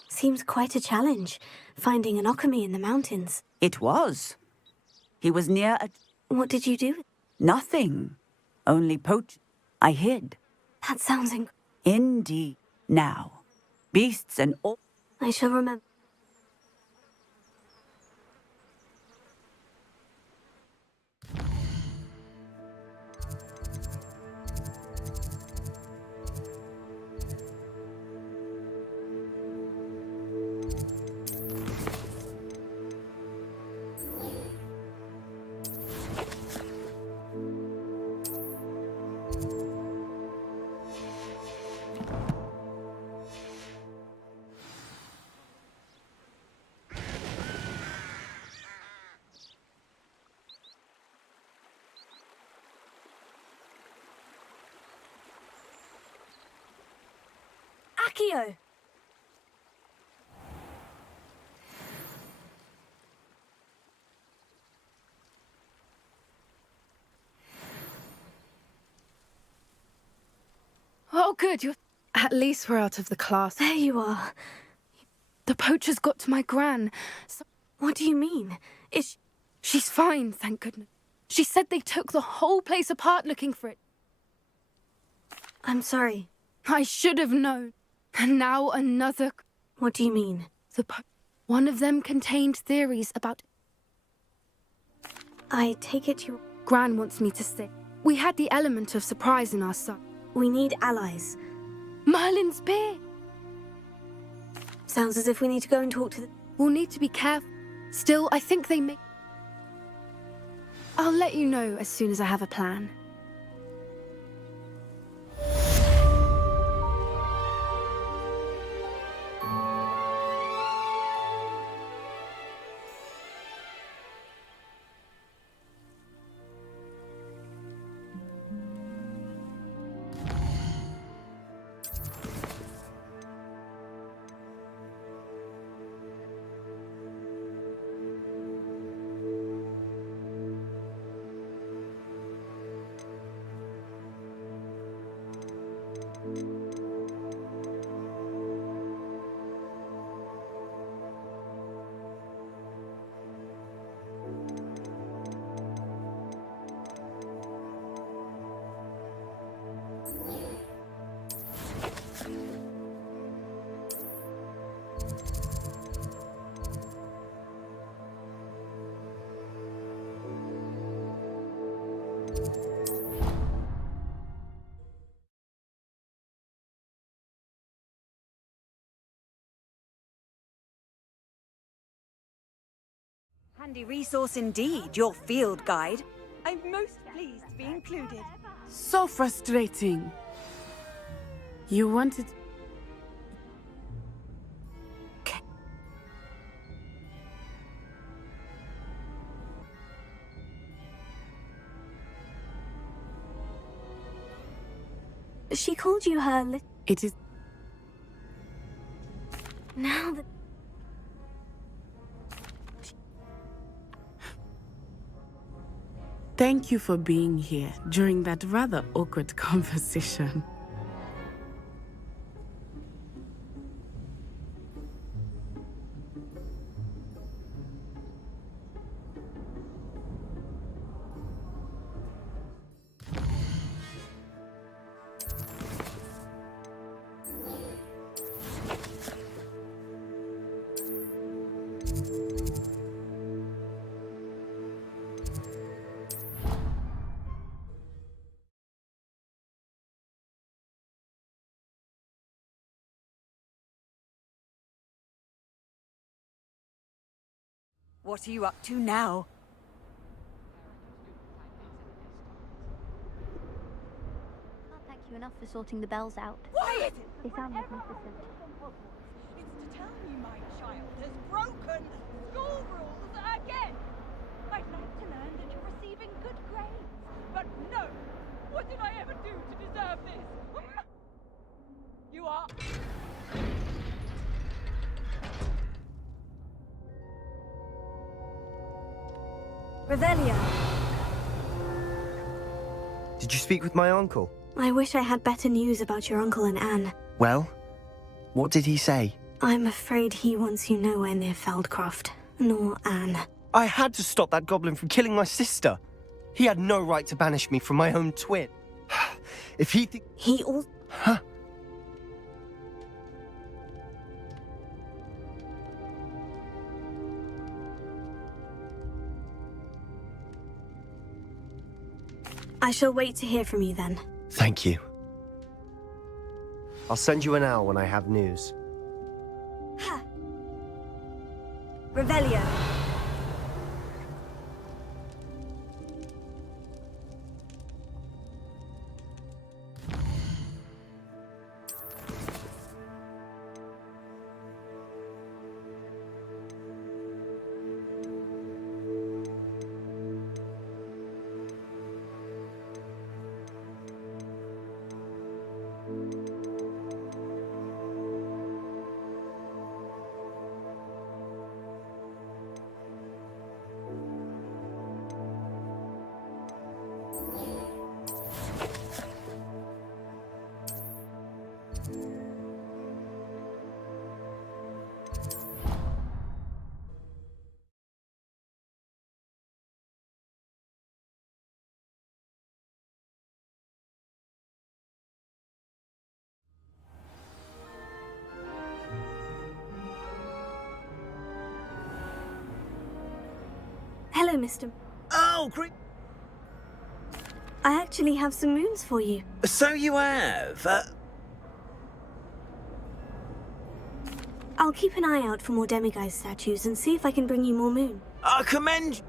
Seems quite a challenge, finding an Occamy in the mountains. It was. He was near a... What did you do? Nothing. Only poach. I hid. That sounds Indeed. Now, beasts and all... I shall remember. Accio! Oh, good. You're... At least we're out of the class. There you are. The poachers got to my gran. So... What do you mean? She's fine, thank goodness. She said they took the whole place apart looking for it. I'm sorry. I should have known. And now another... What do you mean? One of them contained theories about... I take it you... Gran wants me to stay. We had the element of surprise in our son. We need allies. Merlin's beer! Sounds as if we need to go and talk to the... We'll need to be careful. Still, I think they may... I'll let you know as soon as I have a plan. Handy resource indeed, your field guide. I'm most pleased to be included. So frustrating. You wanted... She called you her... It is... Now that... Thank you for being here during that rather awkward conversation. What are you up to now? Can't thank you enough for sorting the bells out. Why is it? They sound magnificent. It's to tell me my child has broken school rules again. I'd like to learn that you're receiving good grades. But no! What did I ever do to deserve this? You are... Revelia. Did you speak with my uncle? I wish I had better news about your uncle and Anne. Well, what did he say? I'm afraid he wants you nowhere near Feldcroft, nor Anne. I had to stop that goblin from killing my sister. He had no right to banish me from my own twin. If he He also... Huh? I shall wait to hear from you then. Thank you. I'll send you an owl when I have news. Ha! Revelio. Hello, Mr. Oh, I actually have some moons for you. so you have. I'll keep an eye out for more demiguise statues and see if I can bring you more moon. I commend.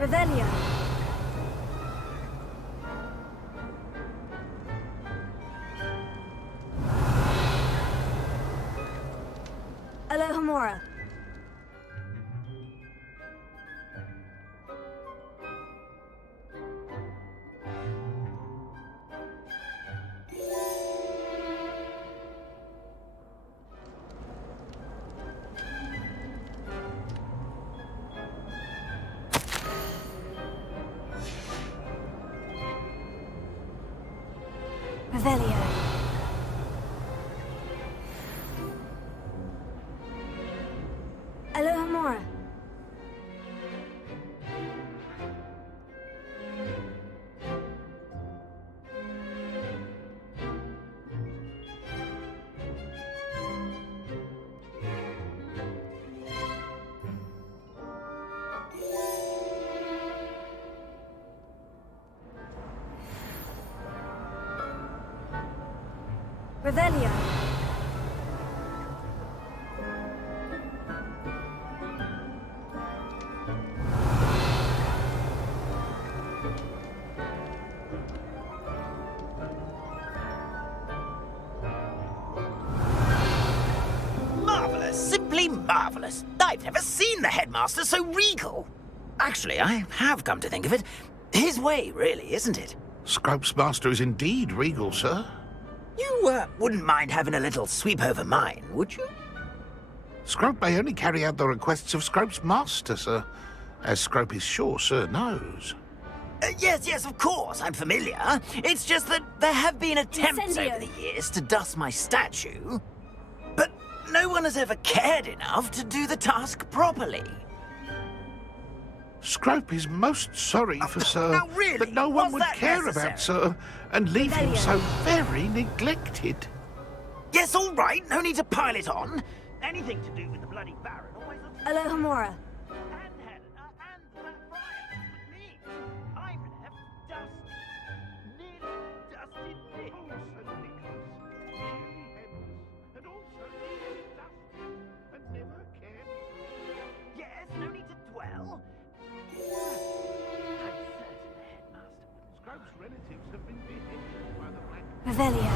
Revelio. Alohomora. Revelio. Alohomora. Revelio. Marvellous, simply marvellous. I've never seen the headmaster so regal. Actually, I have come to think of it. His way, really, isn't it? Scrope's master is indeed regal, sir. You wouldn't mind having a little sweep over mine, would you? Scrope may only carry out the requests of Scrope's master, sir, as Scrope is sure sir knows. Yes, of course, I'm familiar. It's just that there have been attempts Incendio. over the years to dust my statue, but no one has ever cared enough to do the task properly. Scrope is most sorry for sir now really, that no one was would that care necessary? about sir and leave him Revelio. so very neglected. Yes, all right, no need to pile it on. Anything to do with the bloody Baron always looks... Alohomora. And Helena and that Brian. Me. I'm left dusty. Nearly dusted Nick. Oh, Sir Nicholas, nearly headless, and also nearly dusty, and never cared. Yes, no need to dwell. I'm certain the headmaster wouldn't... Scrope's relatives have been beheaded by the Black... Revelio.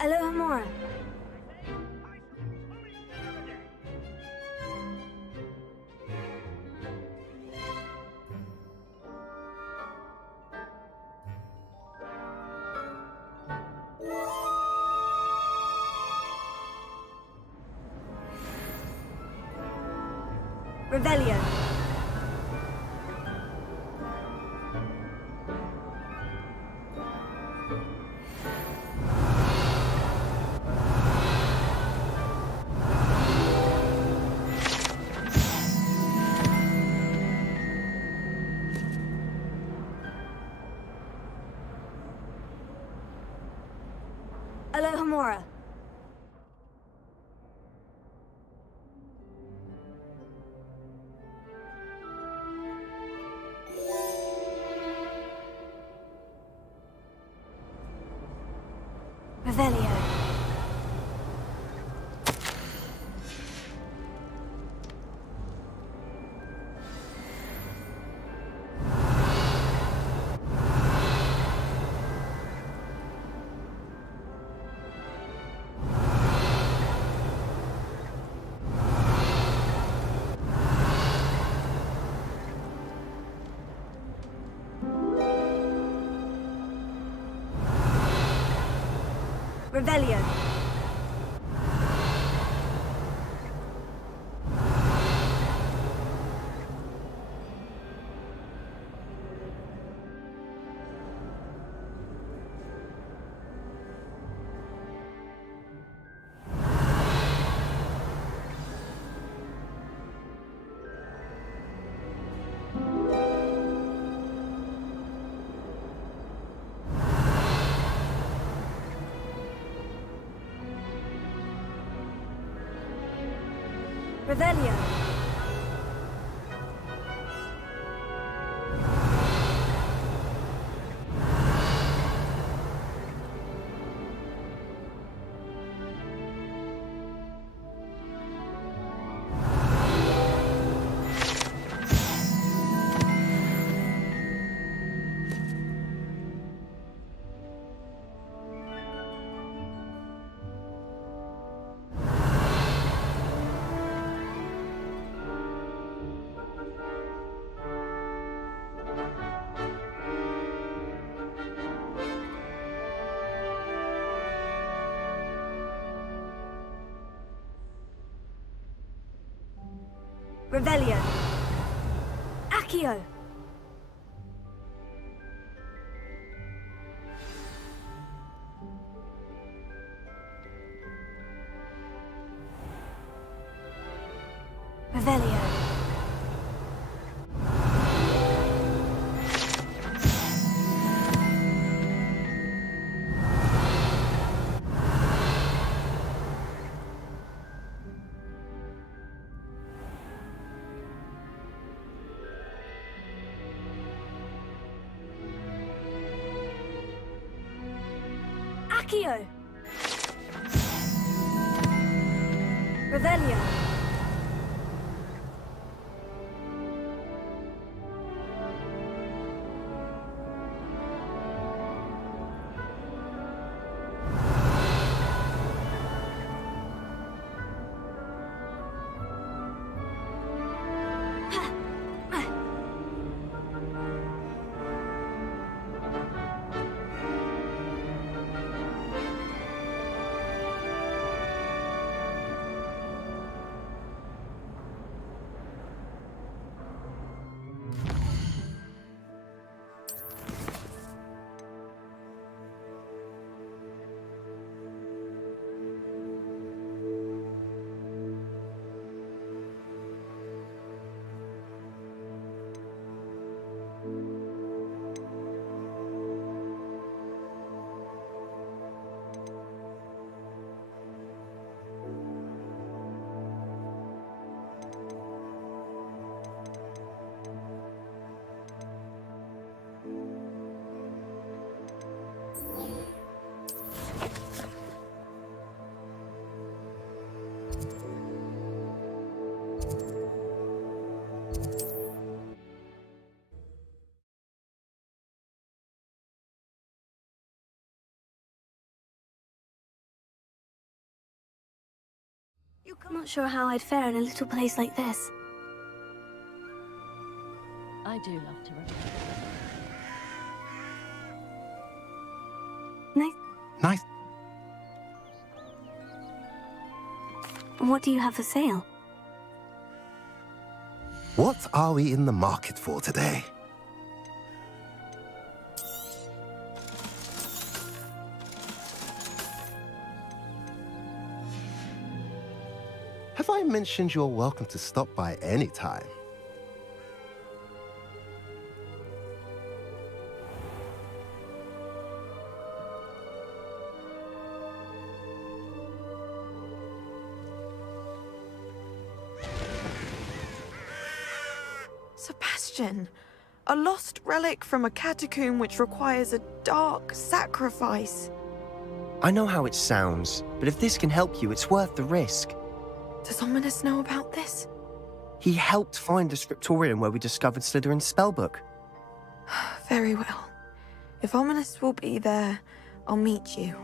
Alohomora. Revelio. Alohomora. Revelio. Revelio. Revelio. Revelio. Accio. Revelio. Accio. Revelio. I'm not sure how I'd fare in a little place like this. I do love to read. Nice. What do you have for sale? What are we in the market for today? Have I mentioned you're welcome to stop by any time? Sebastian, a lost relic from a catacomb which requires a dark sacrifice. I know how it sounds, but if this can help you, it's worth the risk. Does Ominous know about this? He helped find the scriptorium where we discovered Slytherin's spellbook. Very well. If Ominous will be there, I'll meet you.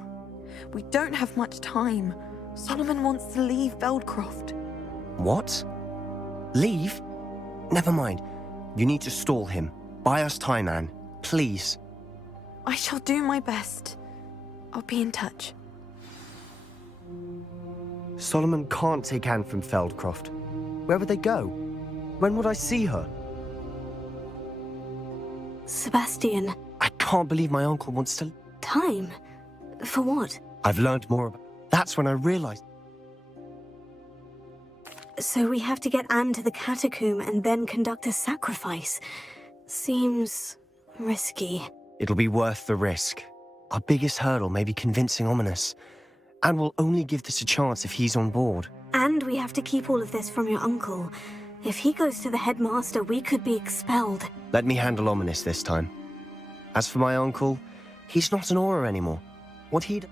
We don't have much time. Solomon wants to leave Beldcroft. What? Leave? Never mind. You need to stall him. Buy us time, Anne. Please. I shall do my best. I'll be in touch. Solomon can't take Anne from Feldcroft. Where would they go? When would I see her? Sebastian. I can't believe my uncle wants to... Time? For what? I've learned more about... That's when I realized... So we have to get Anne to the catacomb and then conduct a sacrifice. Seems risky. It'll be worth the risk. Our biggest hurdle may be convincing Ominous. And we'll only give this a chance if he's on board. And we have to keep all of this from your uncle. If he goes to the headmaster, we could be expelled. Let me handle Ominous this time. As for my uncle, he's not an Auror anymore. What he'd...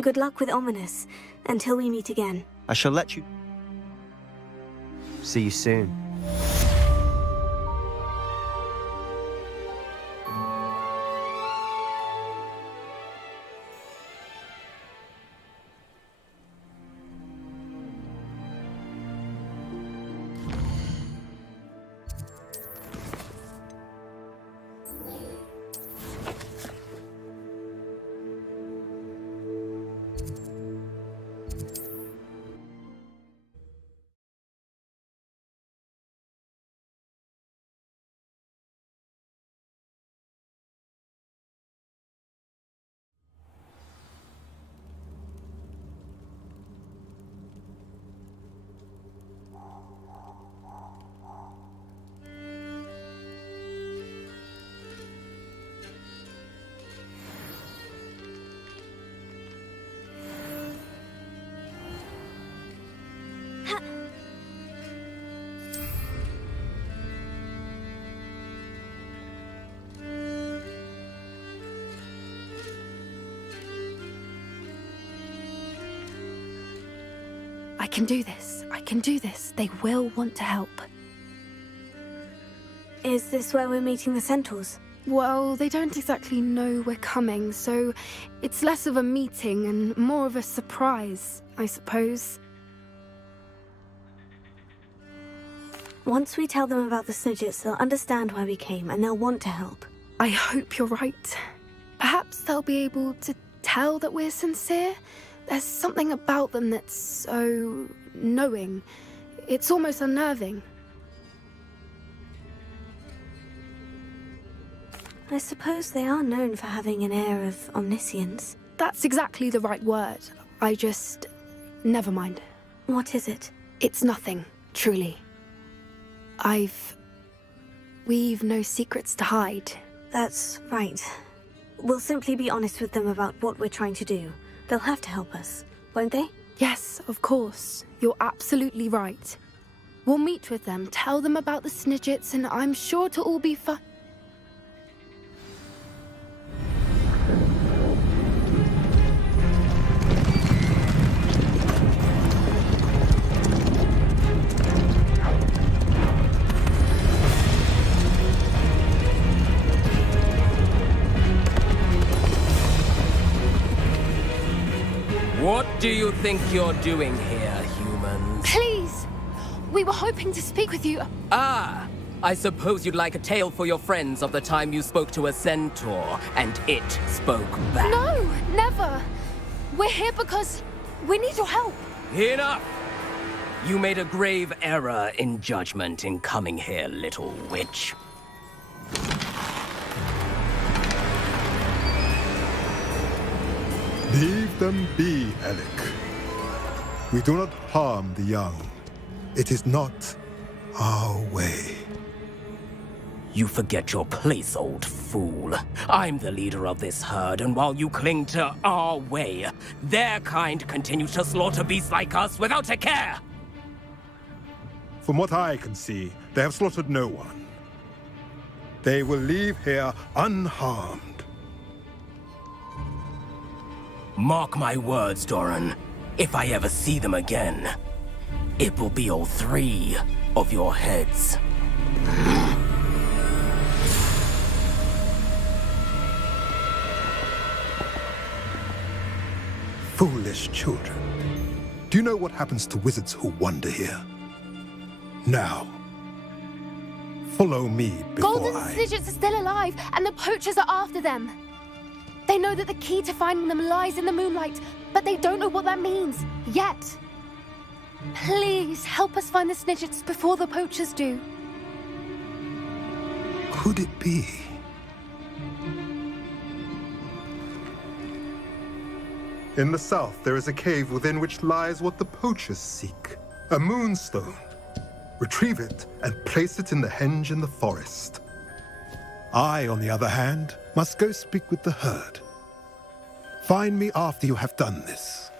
Good luck with Ominous, until we meet again. I shall let you... See you soon. I can do this. I can do this. They will want to help. Is this where we're meeting the Centaurs? Well, they don't exactly know we're coming, so it's less of a meeting and more of a surprise, I suppose. Once we tell them about the Snidgets, they'll understand why we came and they'll want to help. I hope you're right. Perhaps they'll be able to tell that we're sincere. There's something about them that's so knowing. It's almost unnerving. I suppose they are known for having an air of omniscience. That's exactly the right word. I just... never mind. What is it? It's nothing, truly. We've no secrets to hide. That's right. We'll simply be honest with them about what we're trying to do. They'll have to help us, won't they? Yes, of course. You're absolutely right. We'll meet with them, tell them about the Snidgets, and I'm sure to all be fine. What do you think you're doing here, humans? Please! We were hoping to speak with you. Ah! I suppose you'd like a tale for your friends of the time you spoke to a centaur, and it spoke back. No, never! We're here because we need your help. Enough! You made a grave error in judgment in coming here, little witch. Leave them be, Alec. We do not harm the young. It is not our way. You forget your place, old fool. I'm the leader of this herd, and while you cling to our way, their kind continue to slaughter beasts like us without a care! From what I can see, they have slaughtered no one. They will leave here unharmed. Mark my words, Doran. If I ever see them again, it will be all 3 of your heads. Foolish children. Do you know what happens to wizards who wander here? Now, follow me before Golden Snidgets are still alive, and the poachers are after them. They know that the key to finding them lies in the moonlight, but they don't know what that means, yet. Please, help us find the Snidgets before the poachers do. Could it be? In the south, there is a cave within which lies what the poachers seek. A moonstone. Retrieve it and place it in the henge in the forest. I, on the other hand, must go speak with the herd. Find me after you have done this.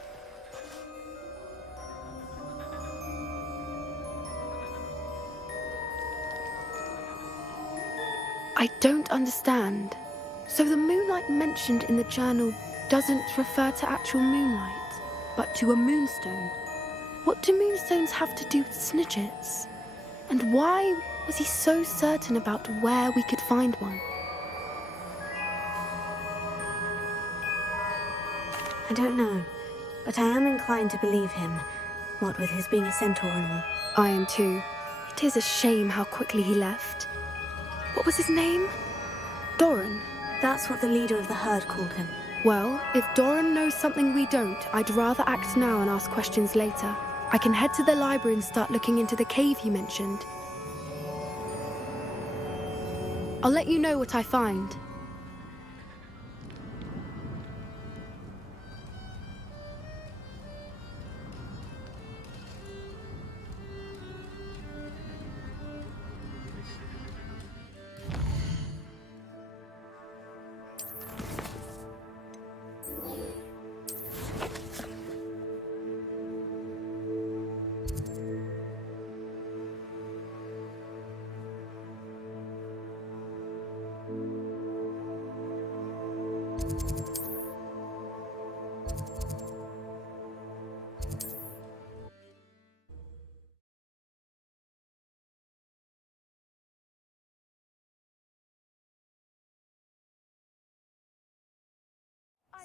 I don't understand. So the moonlight mentioned in the journal doesn't refer to actual moonlight, but to a moonstone. What do moonstones have to do with snidgets? And why was he so certain about where we could find one? I don't know, but I am inclined to believe him, what with his being a centaur and all. I am too. It is a shame how quickly he left. What was his name? Doran. That's what the leader of the herd called him. Well, if Doran knows something we don't, I'd rather act now and ask questions later. I can head to the library and start looking into the cave you mentioned. I'll let you know what I find.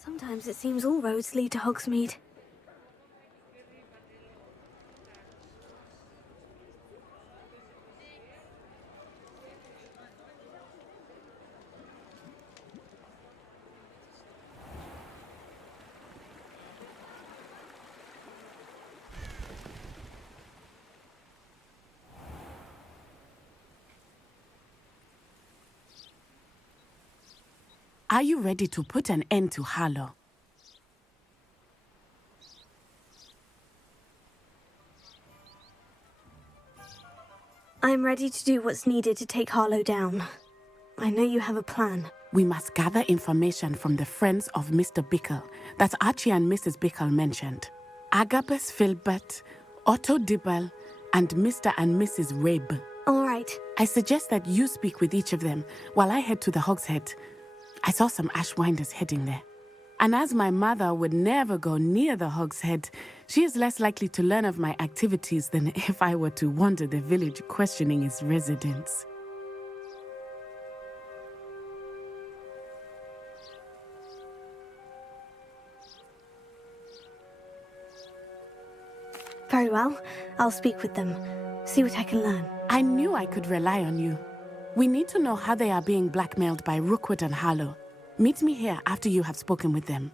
Sometimes it seems all roads lead to Hogsmeade. Are you ready to put an end to Harlow? I'm ready to do what's needed to take Harlow down. I know you have a plan. We must gather information from the friends of Mr. Bickle that Archie and Mrs. Bickle mentioned. Agabus Filbert, Otto Dibble, and Mr. and Mrs. Rabe. All right. I suggest that you speak with each of them while I head to the Hogshead. I saw some Ashwinders heading there. And as my mother would never go near the Hogshead, she is less likely to learn of my activities than if I were to wander the village questioning its residents. Very well. I'll speak with them. See what I can learn. I knew I could rely on you. We need to know how they are being blackmailed by Rookwood and Harlow. Meet me here after you have spoken with them.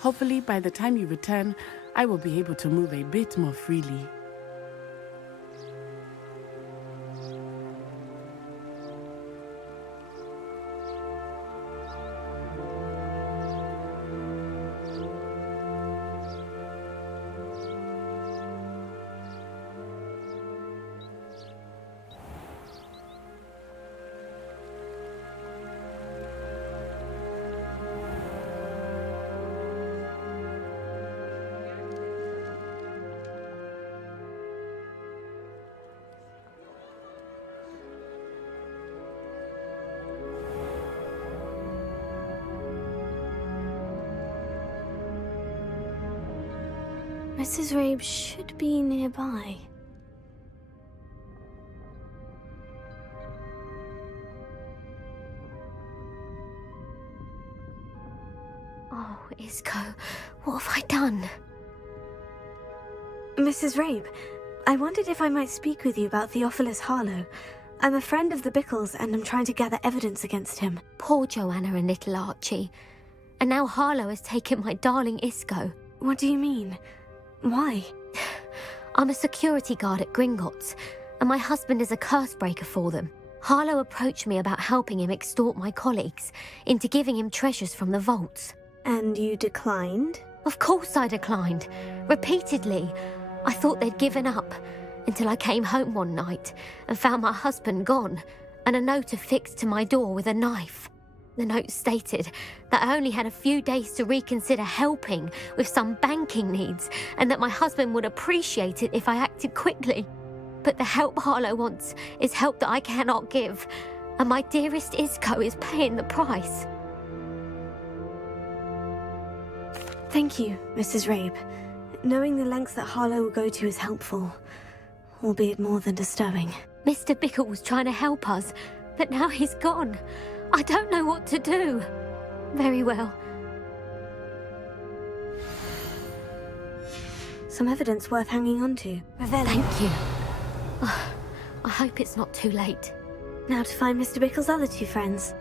Hopefully, by the time you return, I will be able to move a bit more freely. Mrs. Rabe should be nearby. Oh, Isco, what have I done? Mrs. Rabe, I wondered if I might speak with you about Theophilus Harlow. I'm a friend of the Bickles and I'm trying to gather evidence against him. Poor Joanna and little Archie. And now Harlow has taken my darling Isco. What do you mean? Why? I'm a security guard at Gringotts, and my husband is a curse breaker for them. Harlow approached me about helping him extort my colleagues into giving him treasures from the vaults. And you declined? Of course I declined. Repeatedly. I thought they'd given up, until I came home one night and found my husband gone, and a note affixed to my door with a knife. The note stated that I only had a few days to reconsider helping with some banking needs, and that my husband would appreciate it if I acted quickly. But the help Harlow wants is help that I cannot give. And my dearest Isco is paying the price. Thank you, Mrs. Rabe. Knowing the lengths that Harlow will go to is helpful, albeit more than disturbing. Mr. Bickle was trying to help us, but now he's gone. I don't know what to do. Very well. Some evidence worth hanging on to. Thank you. I hope it's not too late. Now to find Mr. Bickle's other two friends.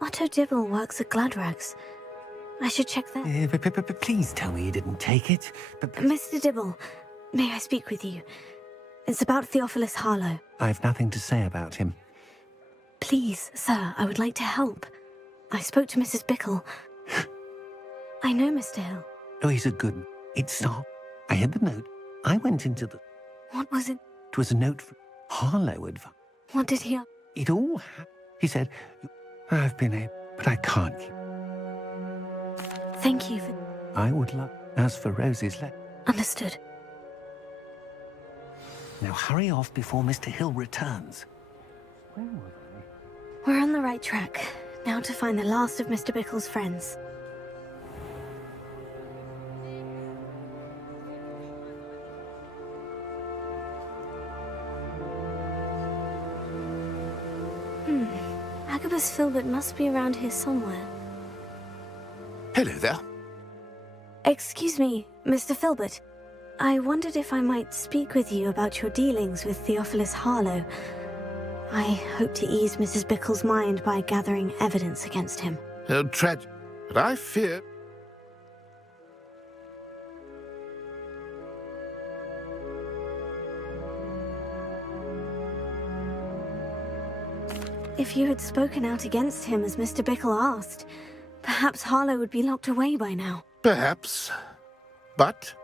Otto Dibble works at Gladrags. I should check that. Please tell me you didn't take it. Mr. Dibble, may I speak with you? It's about Theophilus Harlow. I've nothing to say about him. Please, sir, I would like to help. I spoke to Mrs. Bickle. I know Mr. Hill. Oh, he's a good... It's not... I had the note. I went into the... What was it? It was a note from Harlow advice. What did he... It all happened. He said, I've been able, but I can't keep... Thank you for... I would love... As for Rose's letter... Understood. Now hurry off before Mr. Hill returns. Where were they? We're on the right track. Now to find the last of Mr. Bickle's friends. Agabus Filbert must be around here somewhere. Hello there. Excuse me, Mr. Filbert. I wondered if I might speak with you about your dealings with Theophilus Harlow. I hope to ease Mrs. Bickle's mind by gathering evidence against him. Tragic, but I fear... If you had spoken out against him as Mr. Bickle asked, perhaps Harlow would be locked away by now. Perhaps. But...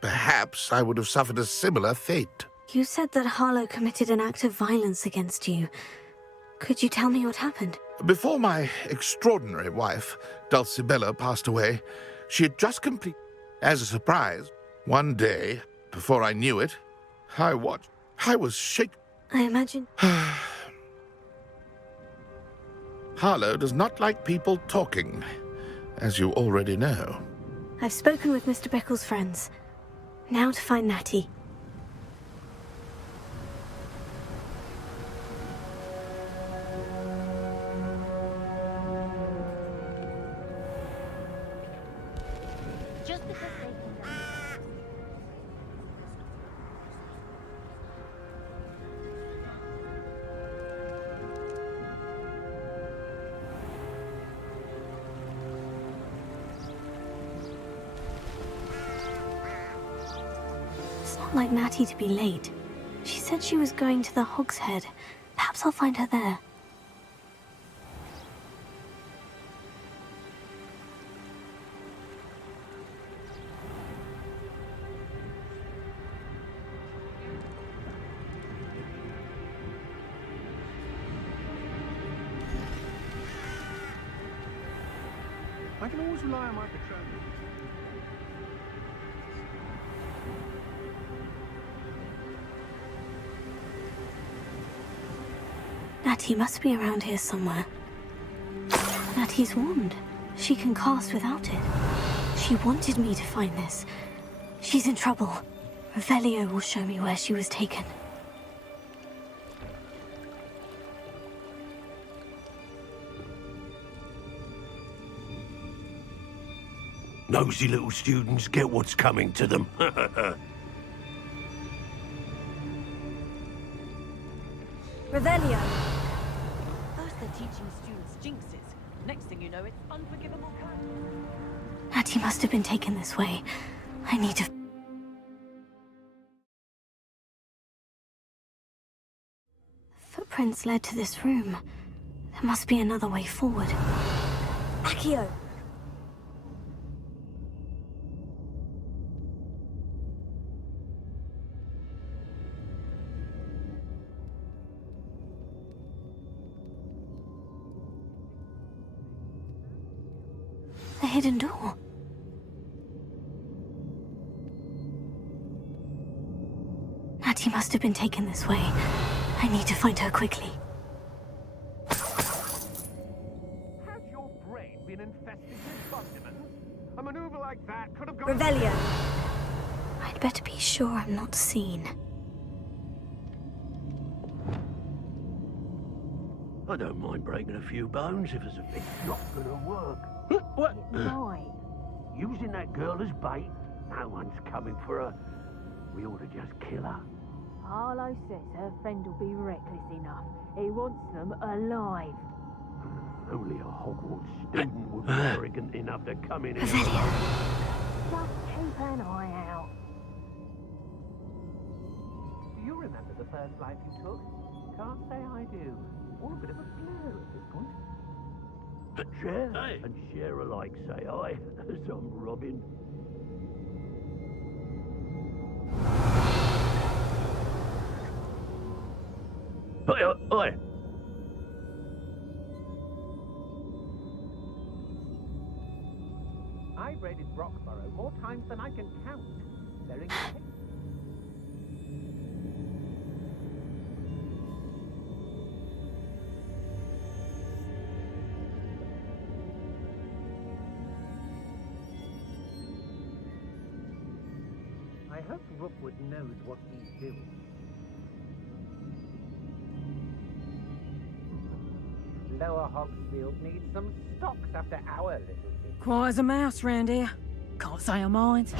perhaps I would have suffered a similar fate. You said that Harlow committed an act of violence against you. Could you tell me what happened? Before my extraordinary wife, Dulcibella, passed away, she had just completed... As a surprise, one day, before I knew it, I watched. I was shaken. I imagine... Harlow does not like people talking, as you already know. I've spoken with Mr. Bickle's friends. Now to find Natty. Just because they can... It's not like Natty to be late. She said she was going to the Hog's Head. Perhaps I'll find her there. I can always rely on my patrol. Natty must be around here somewhere. Natty's wand. She can cast without it. She wanted me to find this. She's in trouble. Revelio will show me where she was taken. Nosy little students get what's coming to them. Revelio! First they're teaching students jinxes. Next thing you know, it's unforgivable crime. Natty must have been taken this way. I need to... Footprints led to this room. There must be another way forward. Accio! The hidden door. Natty must have been taken this way. I need to find her quickly. Has your brain been infested with bug-demons? A maneuver like that could have gone... Revelio. I'd better be sure I'm not seen. I don't mind breaking a few bones if it's not gonna work. What? Right. Using that girl as bait? No one's coming for her. We ought to just kill her. Harlow says her friend will be reckless enough. He wants them alive. Only a Hogwarts student would be arrogant enough to come in here. Just keep an eye out. Do you remember the first life you took? Can't say I do. All a bit of a blur at this point. Share and share alike, say I, as I'm Robin. Oi, oi! I've raided Brockborough more times than I can count. They're in I hope Rookwood knows what he's doing. Lower Hogsfield needs some stocks after our little bit. Quiet as a mouse round here. Can't say I mind.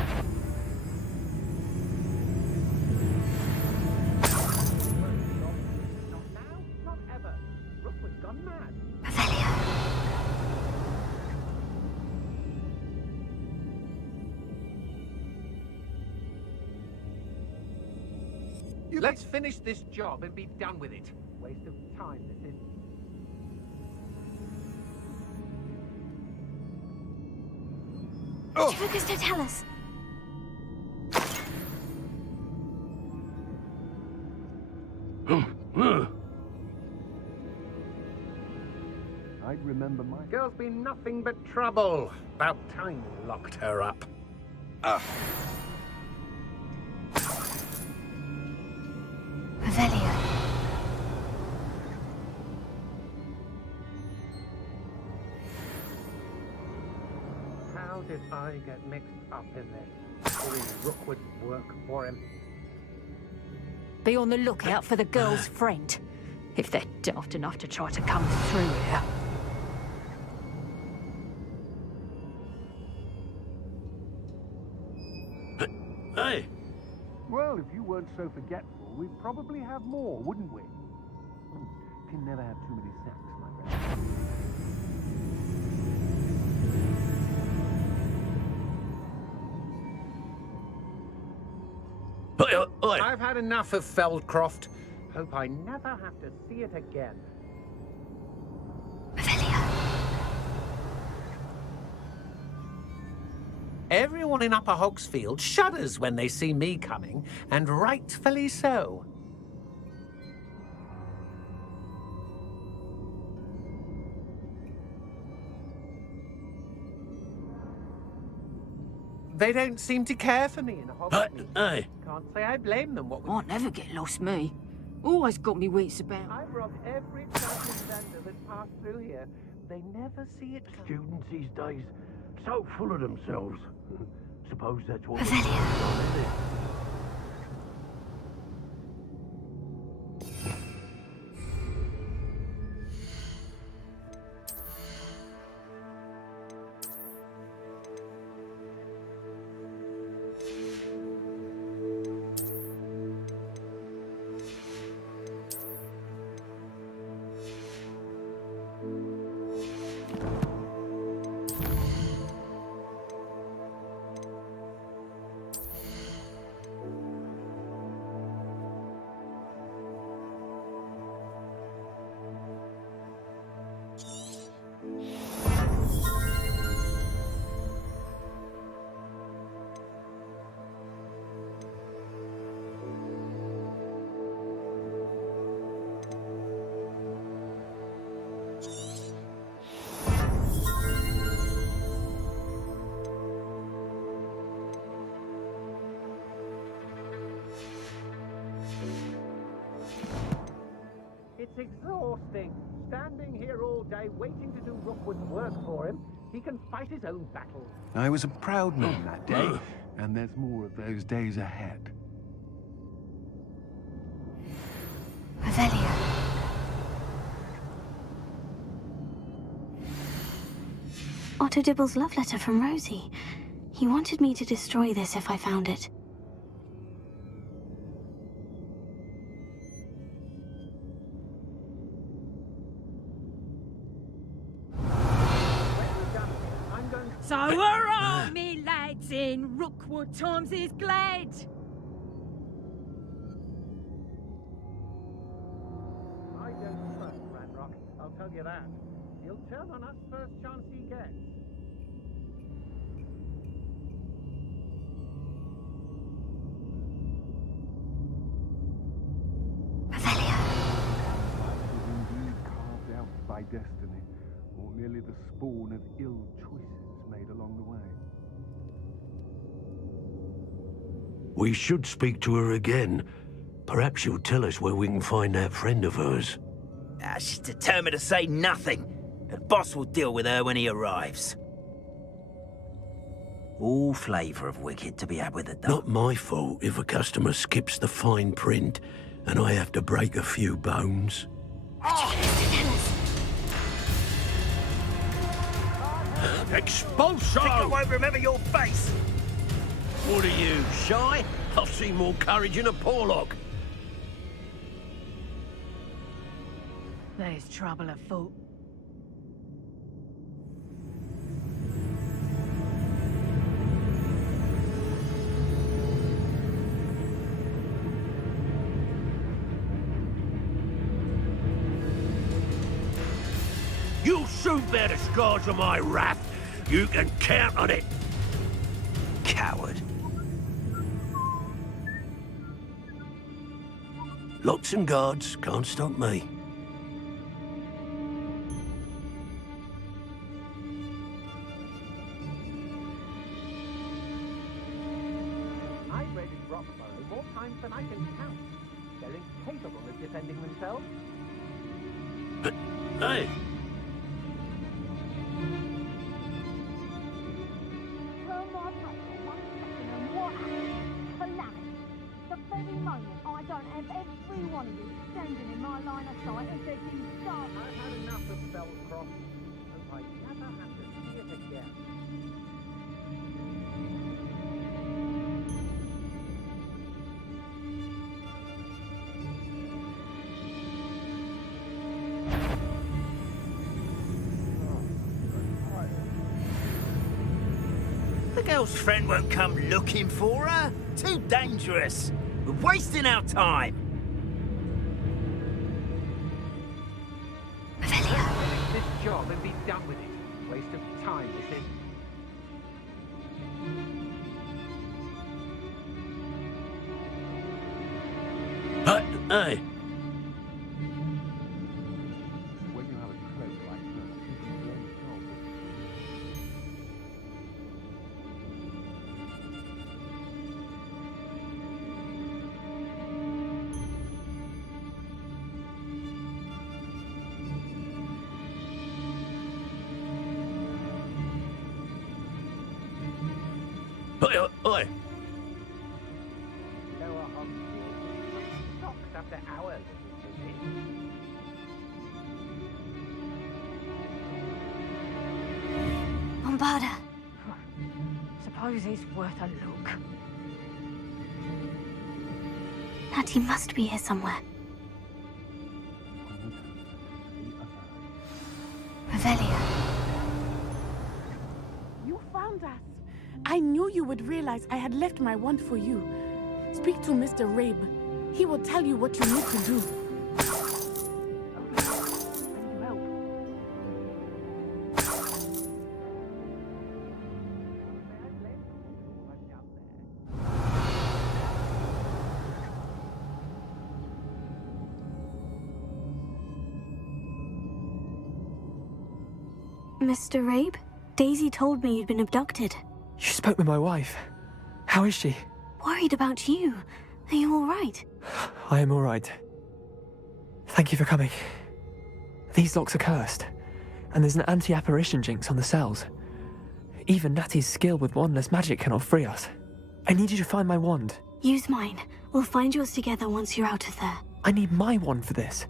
Not now, not ever. Rookwood's gone mad. Let's finish this job and be done with it. Waste of time, this is. Focus to tell us. I'd remember my... Girl's been nothing but trouble. About time we locked her up. Revelio. How did I get mixed up in this? Doing Rookwood's work for him. Be on the lookout for the girl's friend. If they're daft enough to try to come through here. Hey! Well, if you weren't so forgetful, we'd probably have more, wouldn't we? Can never have too many sacks, my friend. I've had enough of Feldcroft. Hope I never have to see it again. Everyone in Upper Hogsfield shudders when they see me coming, and rightfully so. They don't seem to care for me in Hogsfield. Can't say I blame them. I'll never get lost, me. Always got me wits about. I've robbed every fucking vendor that passed through here. They never see it coming. Students these days, so full of themselves. Suppose that's what we're doing, isn't it? exhausting. Standing here all day waiting to do Rookwood's work for him. He can fight his own battles. I was a proud man that day, and there's more of those days ahead. Revelio. Otto Dibble's love letter from Rosie. He wanted me to destroy this if I found it. So hurrah, me lads, in Rookwood times is glad. I don't trust Ranrock, I'll tell you that. He'll turn on us first chance he gets. Indeed carved out by destiny, or merely the spawn of ill choices made along the way. We should speak to her again. Perhaps she'll tell us where we can find that friend of hers. She's determined to say nothing. The boss will deal with her when he arrives. All flavour of wicked to be had with a dog. Not my fault if a customer skips the fine print and I have to break a few bones. Expulso! Think I won't remember your face? What are you, shy? I've seen more courage in a Porlock. There's trouble afoot. You'll soon bear the scars of my wrath. You can count on it. Coward. Lots and guards can't stop me. I've raided Roxborough more times than I can count. They're incapable of defending themselves. Hey! Throw my pressure 1 second and what happens? Calamity. The very moment I don't have every one of you standing in my line of sight and thinking, stop. I've had enough of Belcroft, and I never have to see it again. The girl's friend won't come looking for her. Too dangerous. We're wasting our time. Finish this job and be done with it. Waste of time, this is. Hey! When you have a cloak like her, you can learn a job. Oi, oi! Lower Hogwarts. Socks after our little visit. Bombarda. Suppose it's worth a look. Natty must be here somewhere. Revelio. You found us. I knew you would realize I had left my wand for you. Speak to Mr. Rabe. He will tell you what you need to do. Mr. Rabe? Daisy told me you'd been abducted. You spoke with my wife. How is she? Worried about you. Are you all right? I am all right. Thank you for coming. These locks are cursed, and there's an anti-apparition jinx on the cells. Even Natty's skill with wandless magic cannot free us. I need you to find my wand. Use mine. We'll find yours together once you're out of there. I need my wand for this.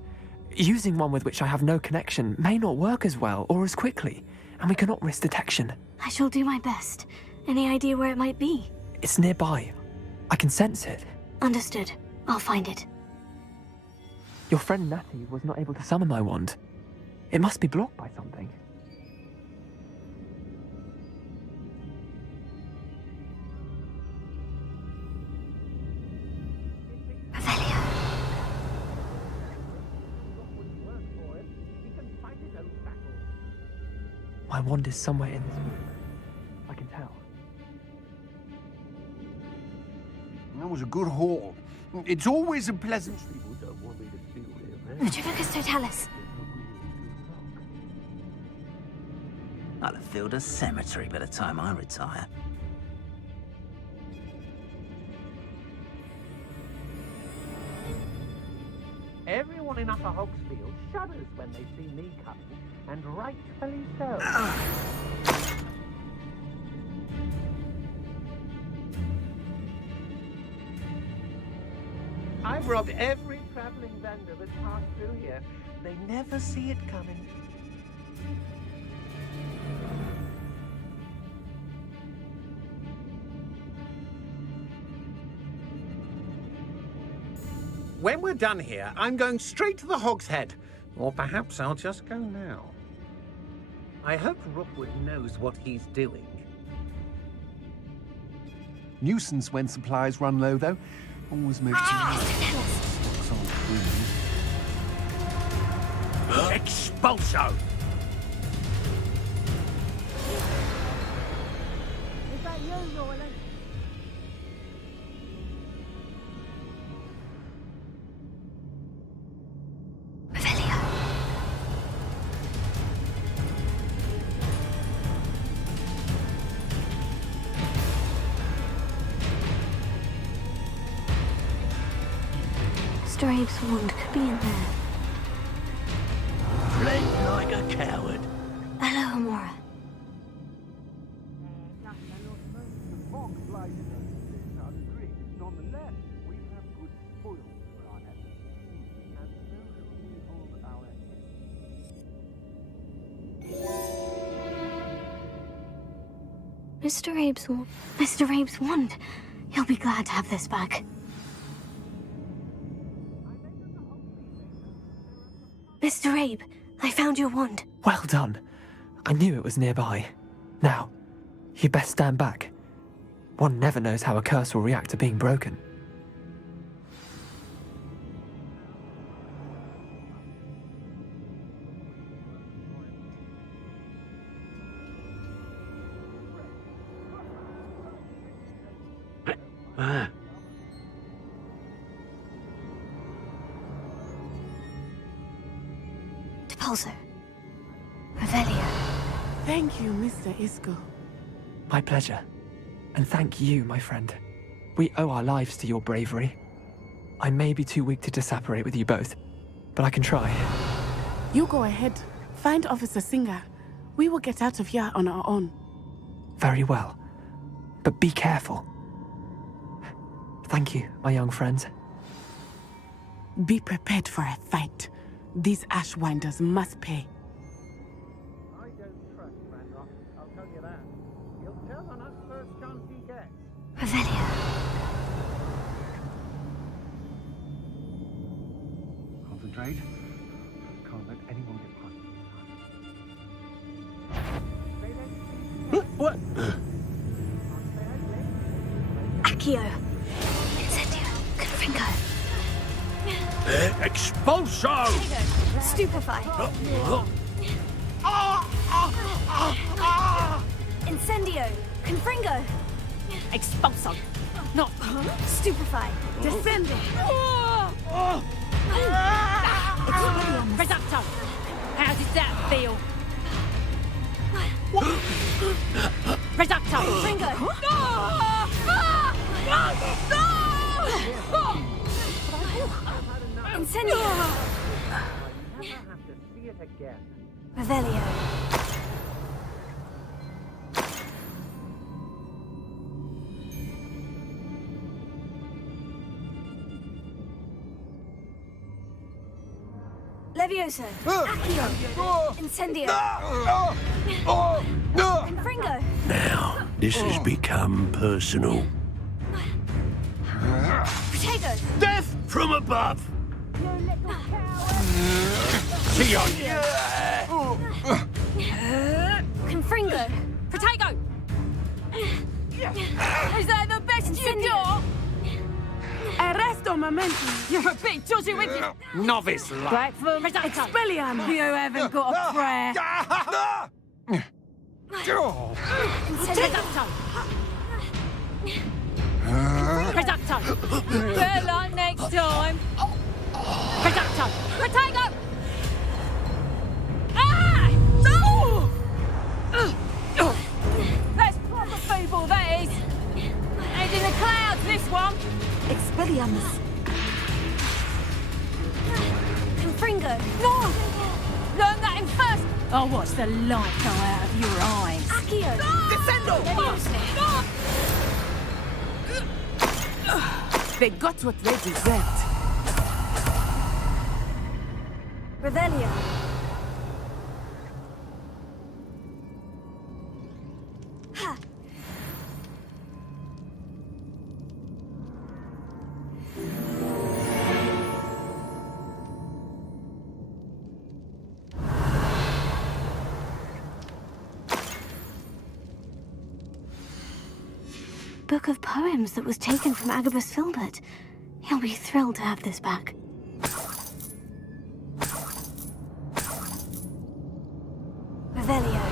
Using one with which I have no connection may not work as well or as quickly, and we cannot risk detection. I shall do my best. Any idea where it might be? It's nearby. I can sense it. Understood. I'll find it. Your friend Natty was not able to summon my wand. It must be blocked by something. My wand is somewhere in this room. I can tell. That was a good haul. It's always a pleasant... People don't want me to feel here, Retrificus Totalis. I'll have filled a cemetery by the time I retire. Everyone in Upper Hogsfield shudders when they see me coming, and rightfully so. I've robbed every travelling vendor that's passed through here. They never see it coming. When we're done here, I'm going straight to the Hog's Head. Or perhaps I'll just go now. I hope Rookwood knows what he's doing. Nuisance when supplies run low, though. Always moves to Expulso! Is that you, Roland? Mr. Abe's wand could be in there. Fled like a coward. Hello, Amora. Nonetheless, we have good spoils for our efforts, and so shall we hold our Mr. Abe's wand. Mr. Abe's wand. He'll be glad to have this back. Mr. Abe, I found your wand. Well done. I knew it was nearby. Now, you best stand back. One never knows how a curse will react to being broken. Depulso. Revelio. Thank you, Mr. Isco. My pleasure. And thank you, my friend. We owe our lives to your bravery. I may be too weak to disapparate with you both, but I can try. You go ahead. Find Officer Singer. We will get out of here on our own. Very well. But be careful. Thank you, my young friends. Be prepared for a fight. These Ashwinders must pay. I don't trust Randolph, I'll tell you that. He'll tell on us first chance he gets. Revelio. Concentrate. Can't let anyone get past. What? Accio. Incendio. Confringo. Expulso! Stupefy. Incendio. Confringo. Expulso. No. Stupefy. Descendo. Reducto. How does that feel? Reducto. Confringo. Incendio. never have to see it again. Revelio. Levioso. Accio. Incendio. Confringo. Now, this has become personal. Protego. Death from above! Confringo. Protego! Is that the best you got? Arresto momento. You're a bit dodgy with you. Novice like. Blackfoot. Expelliarmus. You haven't got a prayer. Reducto. Reducto. Better luck next time. Reducto. Protego! Ah! No! That's proper feeble, that is. And in the clouds, this one. Expelliarmus. Confringo. No! Learn that in first. I'll watch the light go out of your eyes. Accio. Descendo! They got what they deserved. Revelio. Ha. Book of poems that was taken from Agabus Filbert. He'll be thrilled to have this back. Revelio.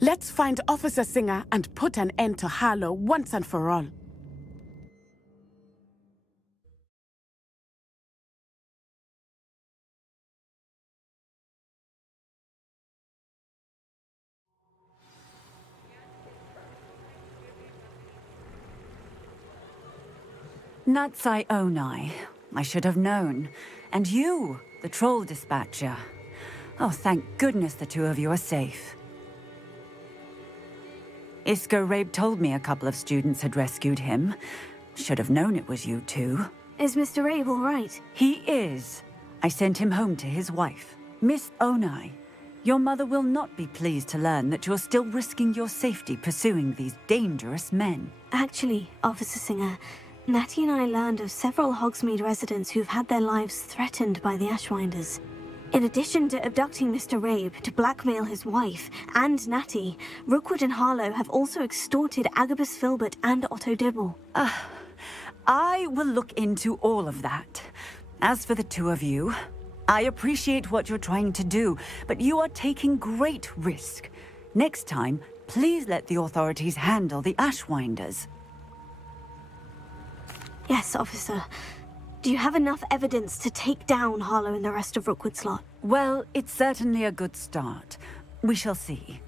Let's find Officer Singer and put an end to Harlow once and for all. Natsai Onai. I should have known. And you, the troll dispatcher. Oh, thank goodness the two of you are safe. Isco Rabe told me a couple of students had rescued him. Should have known it was you two. Is Mr. Rabe all right? He is. I sent him home to his wife. Miss Onai, your mother will not be pleased to learn that you're still risking your safety pursuing these dangerous men. Actually, Officer Singer, Natty and I learned of several Hogsmeade residents who've had their lives threatened by the Ashwinders. In addition to abducting Mr. Rabe to blackmail his wife and Natty, Rookwood and Harlow have also extorted Agabus Filbert and Otto Dibble. I will look into all of that. As for the two of you, I appreciate what you're trying to do, but you are taking great risk. Next time, please let the authorities handle the Ashwinders. Yes, officer. Do you have enough evidence to take down Harlow and the rest of Rookwood's lot? Well, it's certainly a good start. We shall see.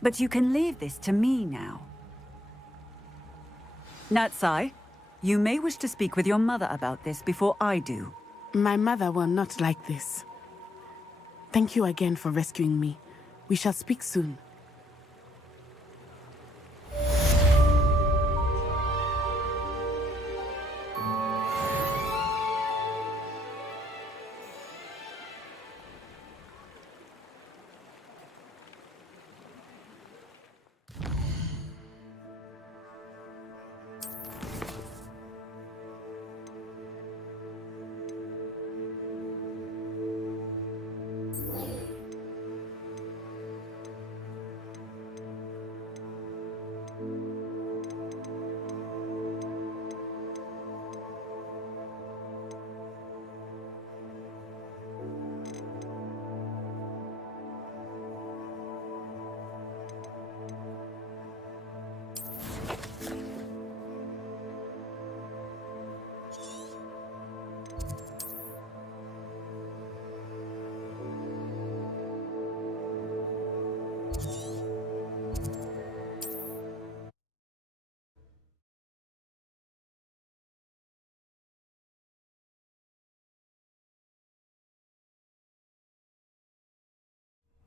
But you can leave this to me now. Natsai, you may wish to speak with your mother about this before I do. My mother will not like this. Thank you again for rescuing me. We shall speak soon.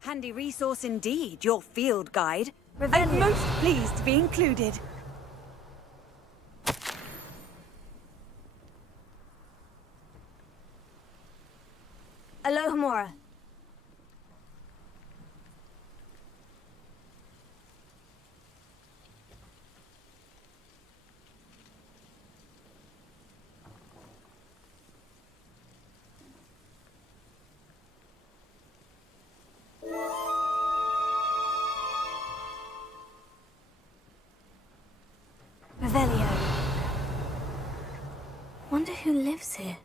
Handy resource indeed, your field guide. I'm most pleased to be included. Alohomora. Revelio. Wonder who lives here.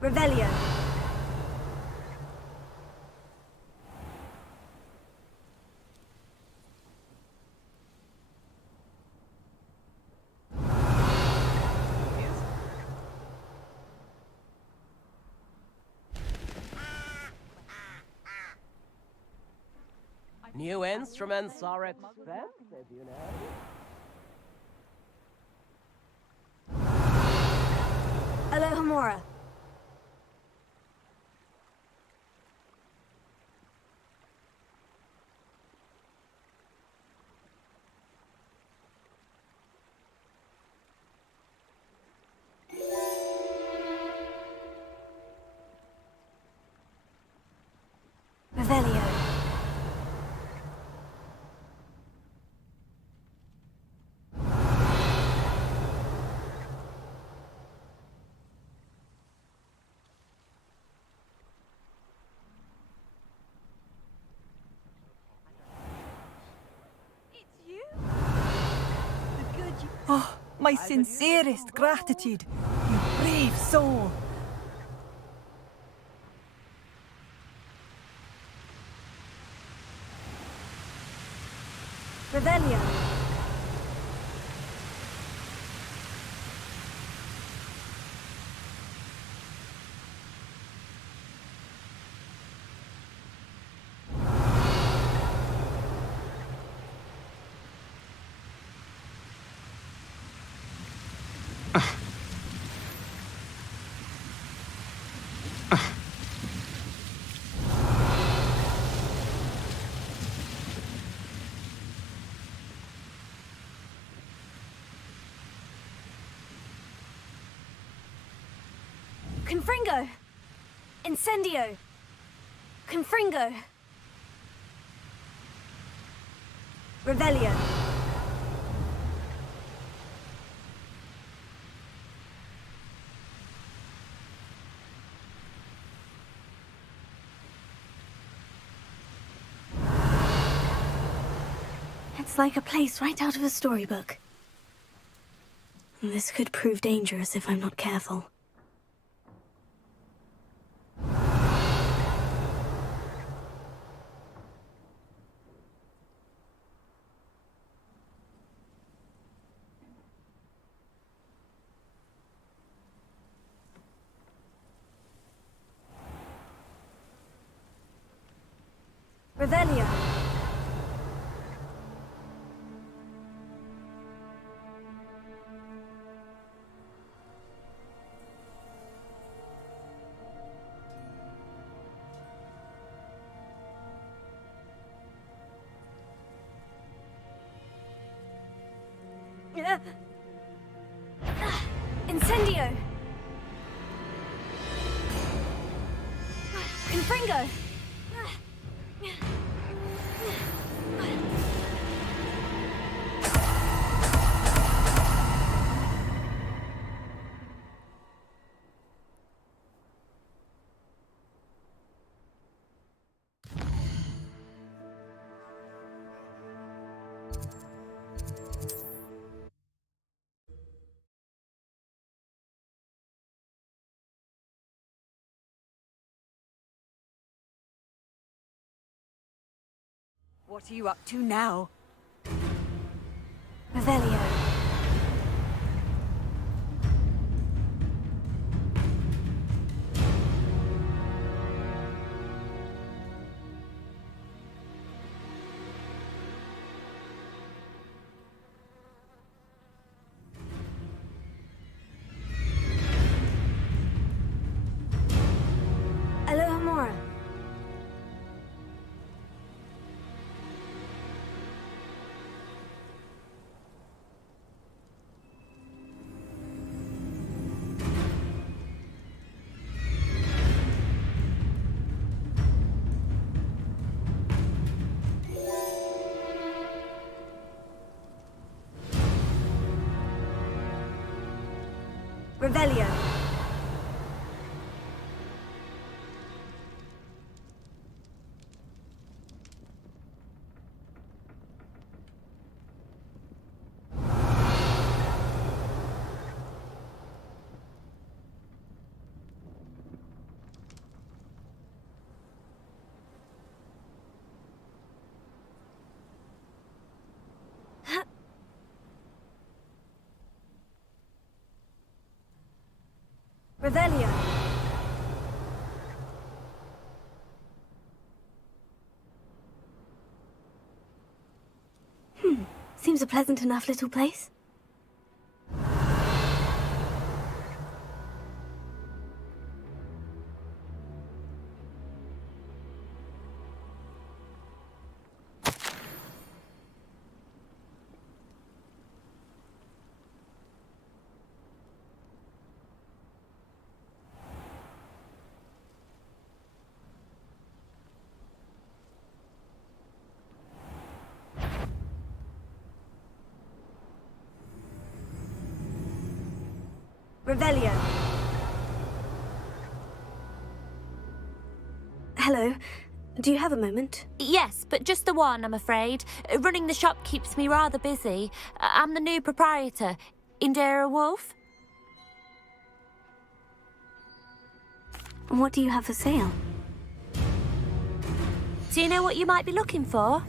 Revelio. New instruments are expensive, you know. Alohomora. Revelio. Oh, my sincerest gratitude, you brave soul. Revelio. Confringo! Incendio! Confringo! Revelio! It's like a place right out of a storybook. This could prove dangerous if I'm not careful. Revelio! Incendio! Confringo! What are you up to now? Revelio. Alohomora. Revelio. Revelio. Seems a pleasant enough little place. Revelio. Hello. Do you have a moment? Yes, but just the one, I'm afraid. Running the shop keeps me rather busy. I'm the new proprietor, Indira Wolf. What do you have for sale? Do you know what you might be looking for?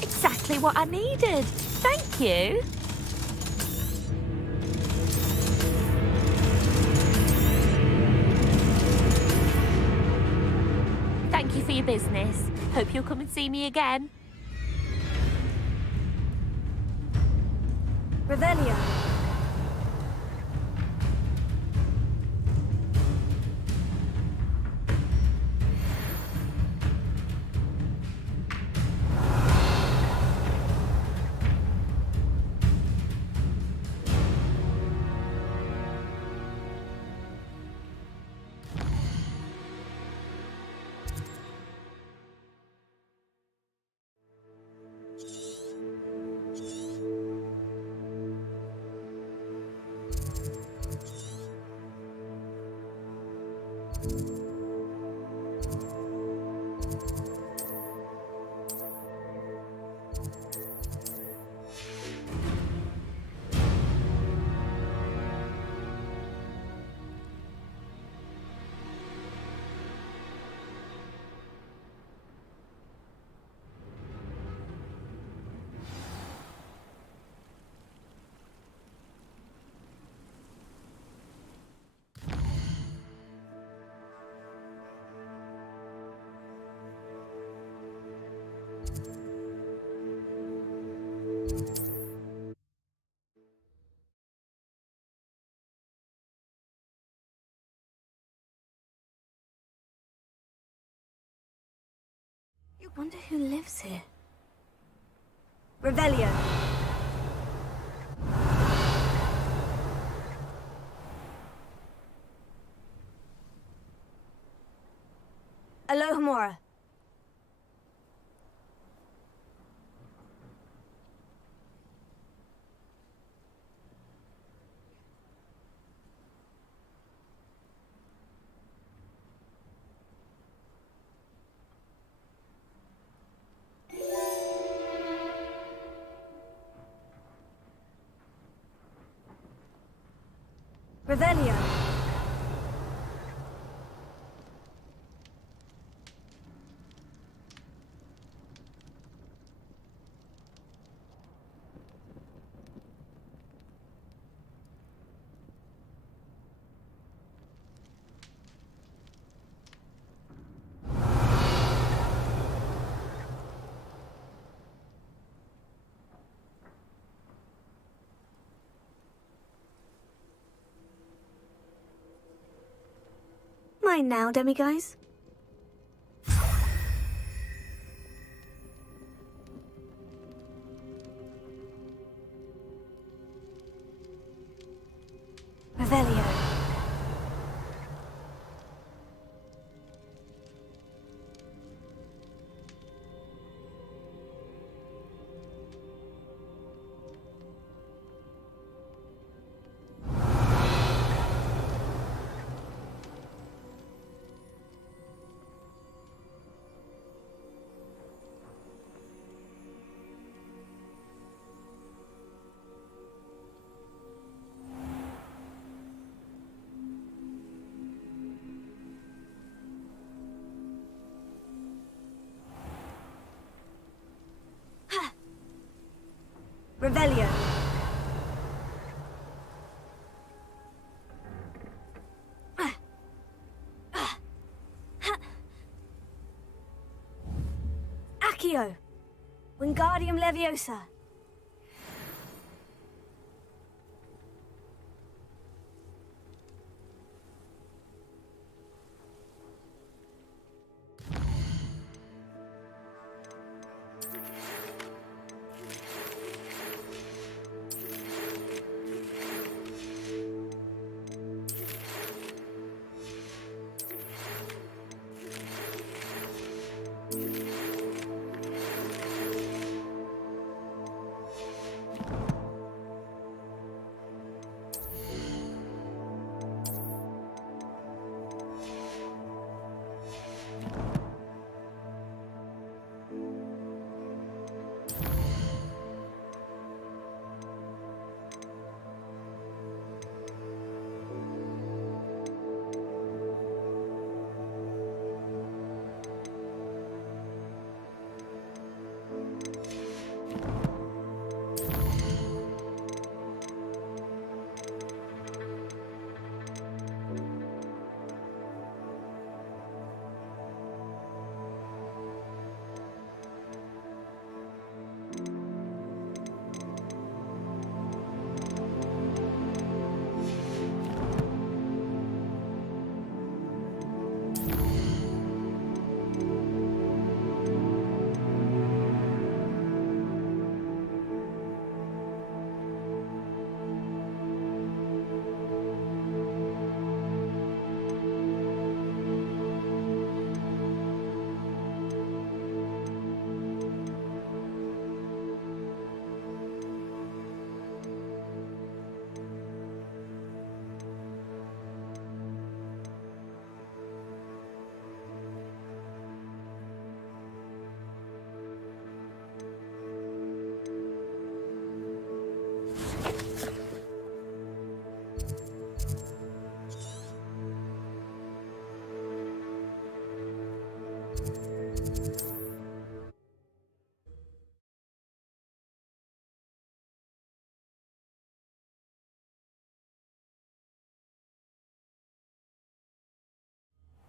Exactly what I needed. Thank you. Thank you for your business. Hope you'll come and see me again. Revelio. I wonder who lives here. Revelio. Alohomora. Revelio. fine now, demiguys? Revelio. Revelio. Accio. Wingardium Leviosa.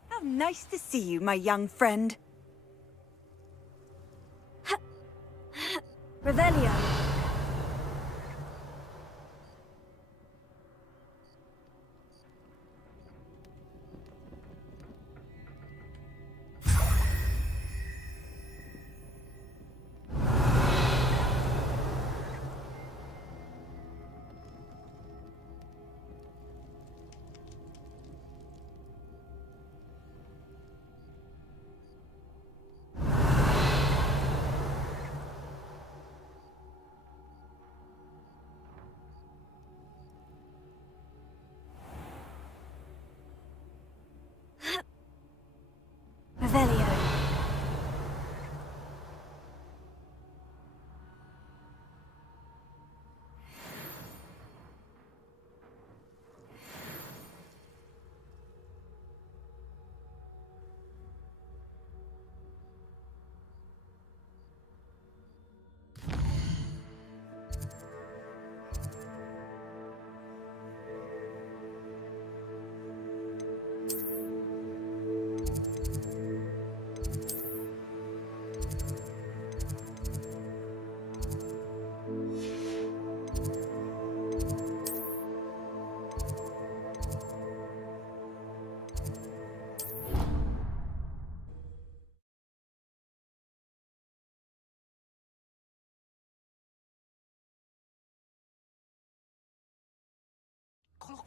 How nice to see you, my young friend. Revelio.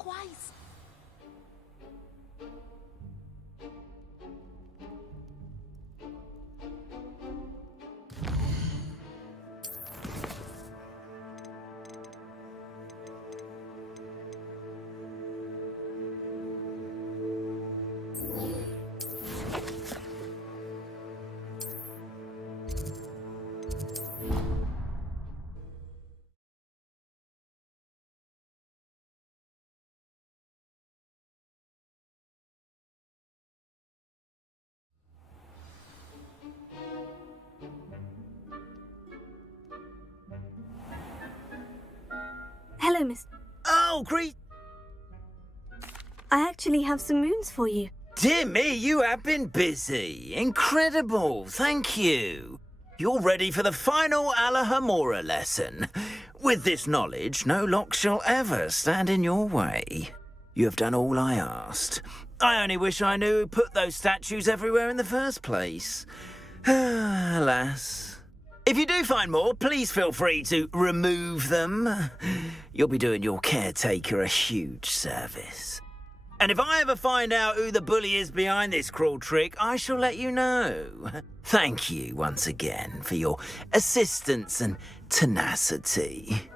clockwise. Hello, Miss. Oh, great. I actually have some moons for you. Dear me, you have been busy. Incredible, thank you. You're ready for the final Alahomora lesson. With this knowledge, no lock shall ever stand in your way. You have done all I asked. I only wish I knew who put those statues everywhere in the first place. Alas. If you do find more, please feel free to remove them. You'll be doing your caretaker a huge service. And if I ever find out who the bully is behind this cruel trick, I shall let you know. Thank you once again for your assistance and tenacity.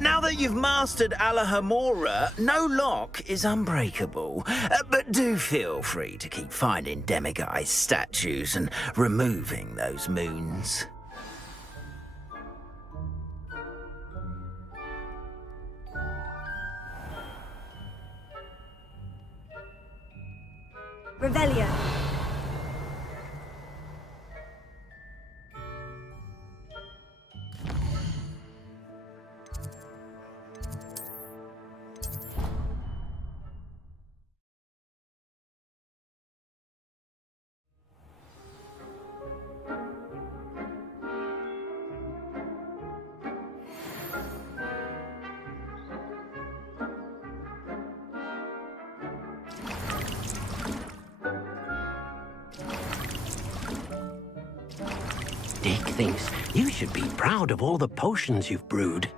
Now that you've mastered Alahomora, no lock is unbreakable. But do feel free to keep finding demiguise statues and removing those moons. Revelio. Dick thinks you should be proud of all the potions you've brewed.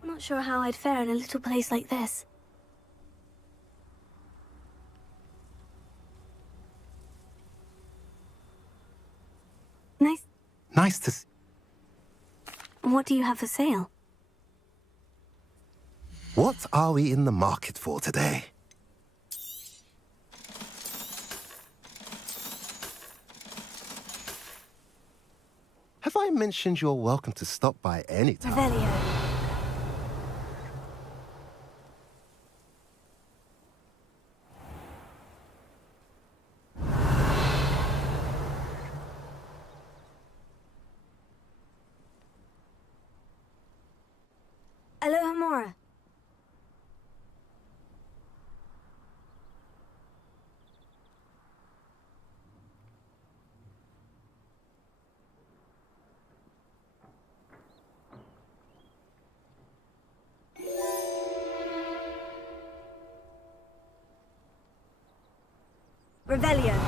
I'm not sure how I'd fare in a little place like this. Nice to see. What do you have for sale? What are we in the market for today? Have I mentioned you're welcome to stop by any time? Revelio. Alahomora. Revelio.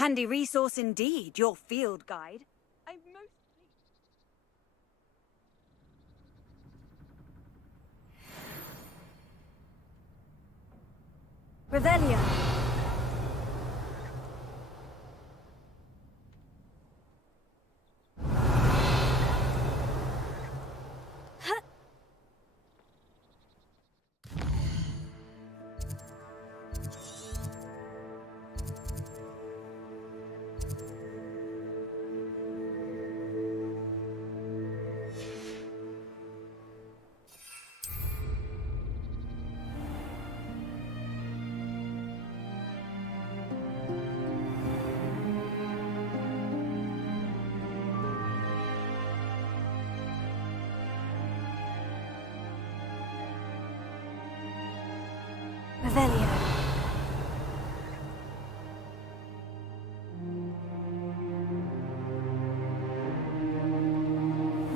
Handy resource indeed, your field guide. I'm most Revelio. Revelio.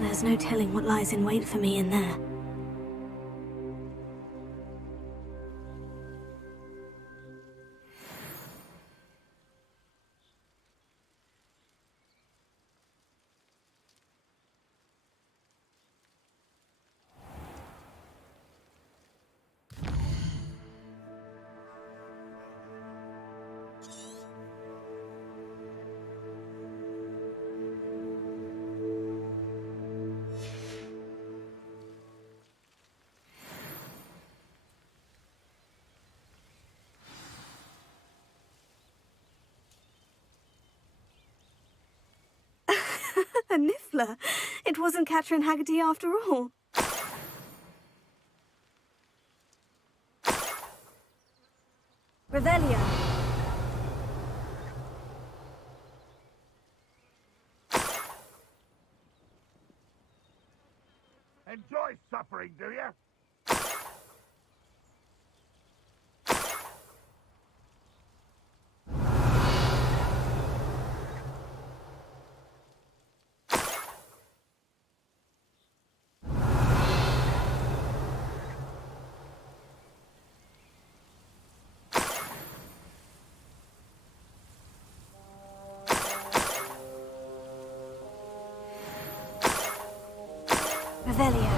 There's no telling what lies in wait for me in there. A Niffler. It wasn't Catherine Haggerty after all. Revelio. Enjoy suffering, do you? Revelio.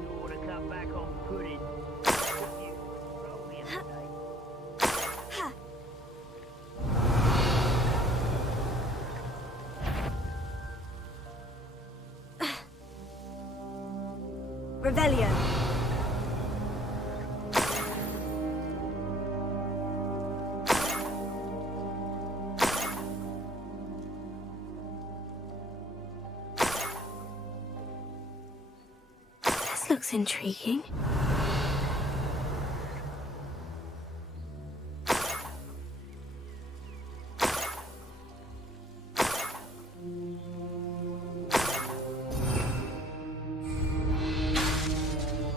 You ought to cut back on pudding. Revelio. This looks intriguing.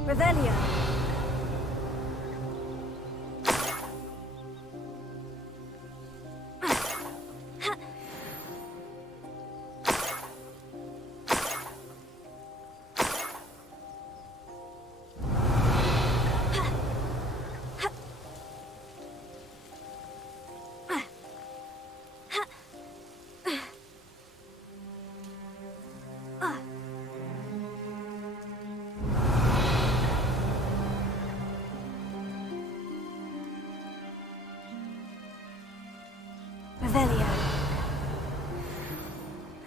Revelio. Revelio.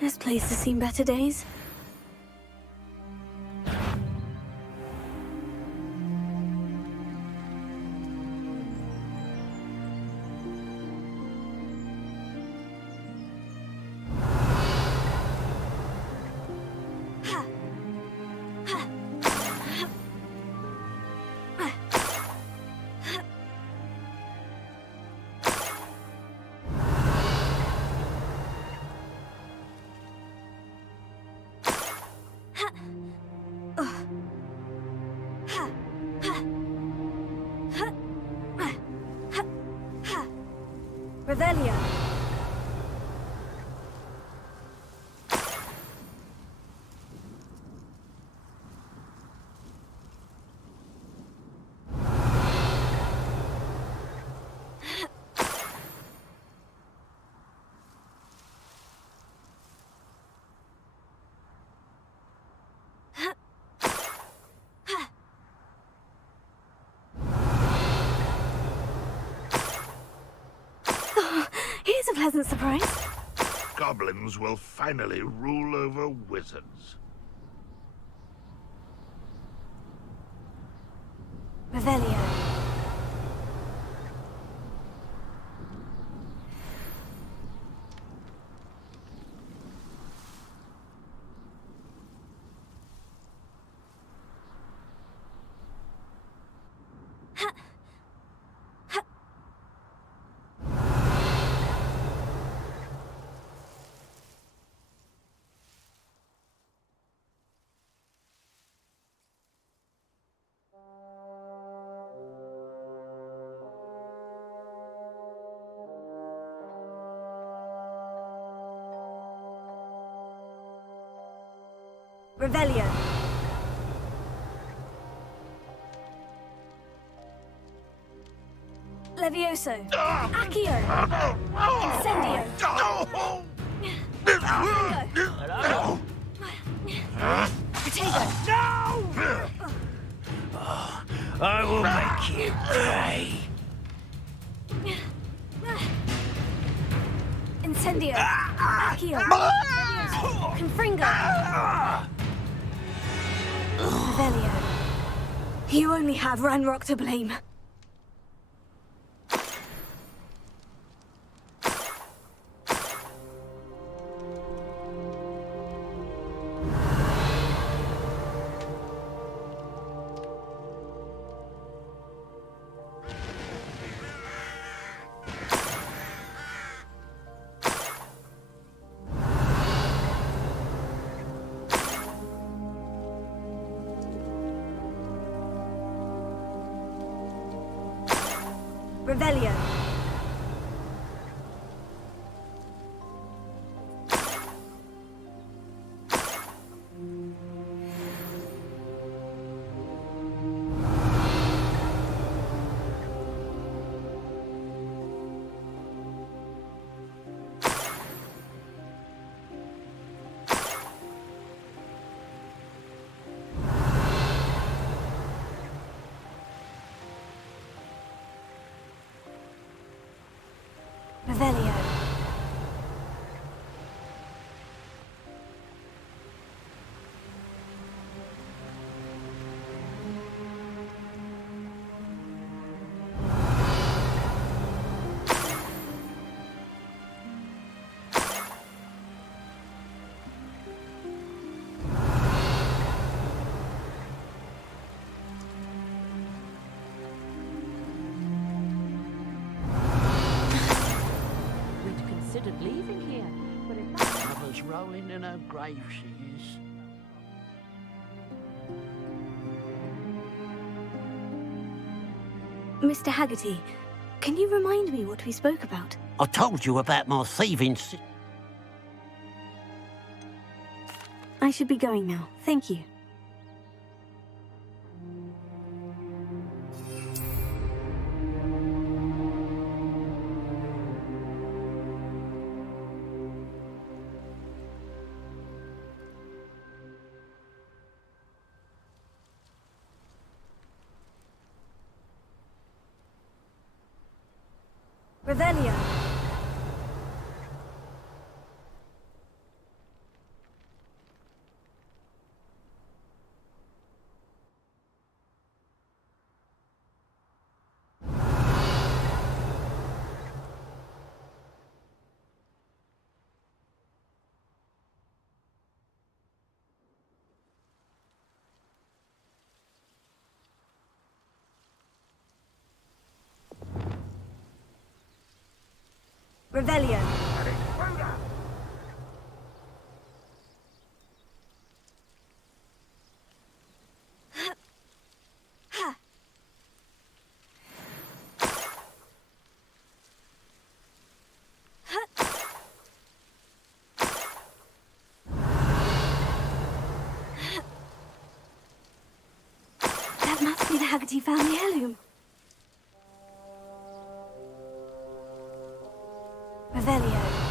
This place has seen better days. Revelio. Here's a pleasant surprise. Goblins will finally rule over wizards. Revelio. Revelio. Levioso. Accio. Incendio. Potato. I will make you pay. Incendio. Accio. Confringo. Revelio. You only have Ranrock to blame. Revelio. Revelio. Considered leaving here, but if that mother's rolling in her grave, she is. Mr. Haggerty, can you remind me what we spoke about? I told you about my thieving. I should be going now. Thank you. Revelio. Revelio. Haggerty found the heirloom. Revelio.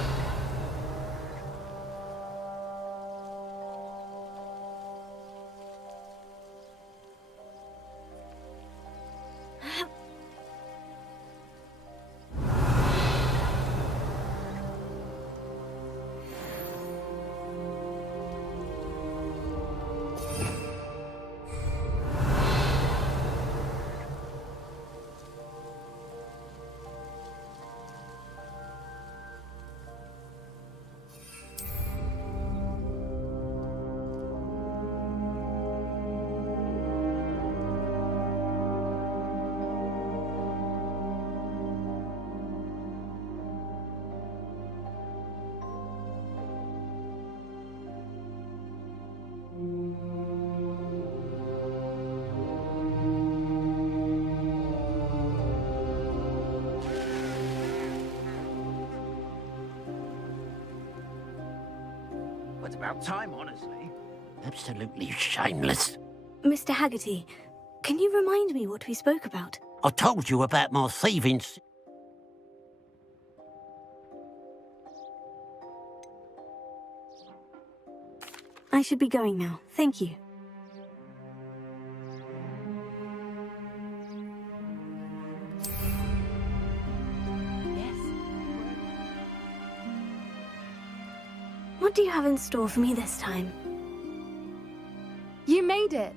It's about time, honestly. Absolutely shameless. Mr. Haggerty, can you remind me what we spoke about? I told you about my thieving. I should be going now. Thank you. What do you have in store for me this time? You made it.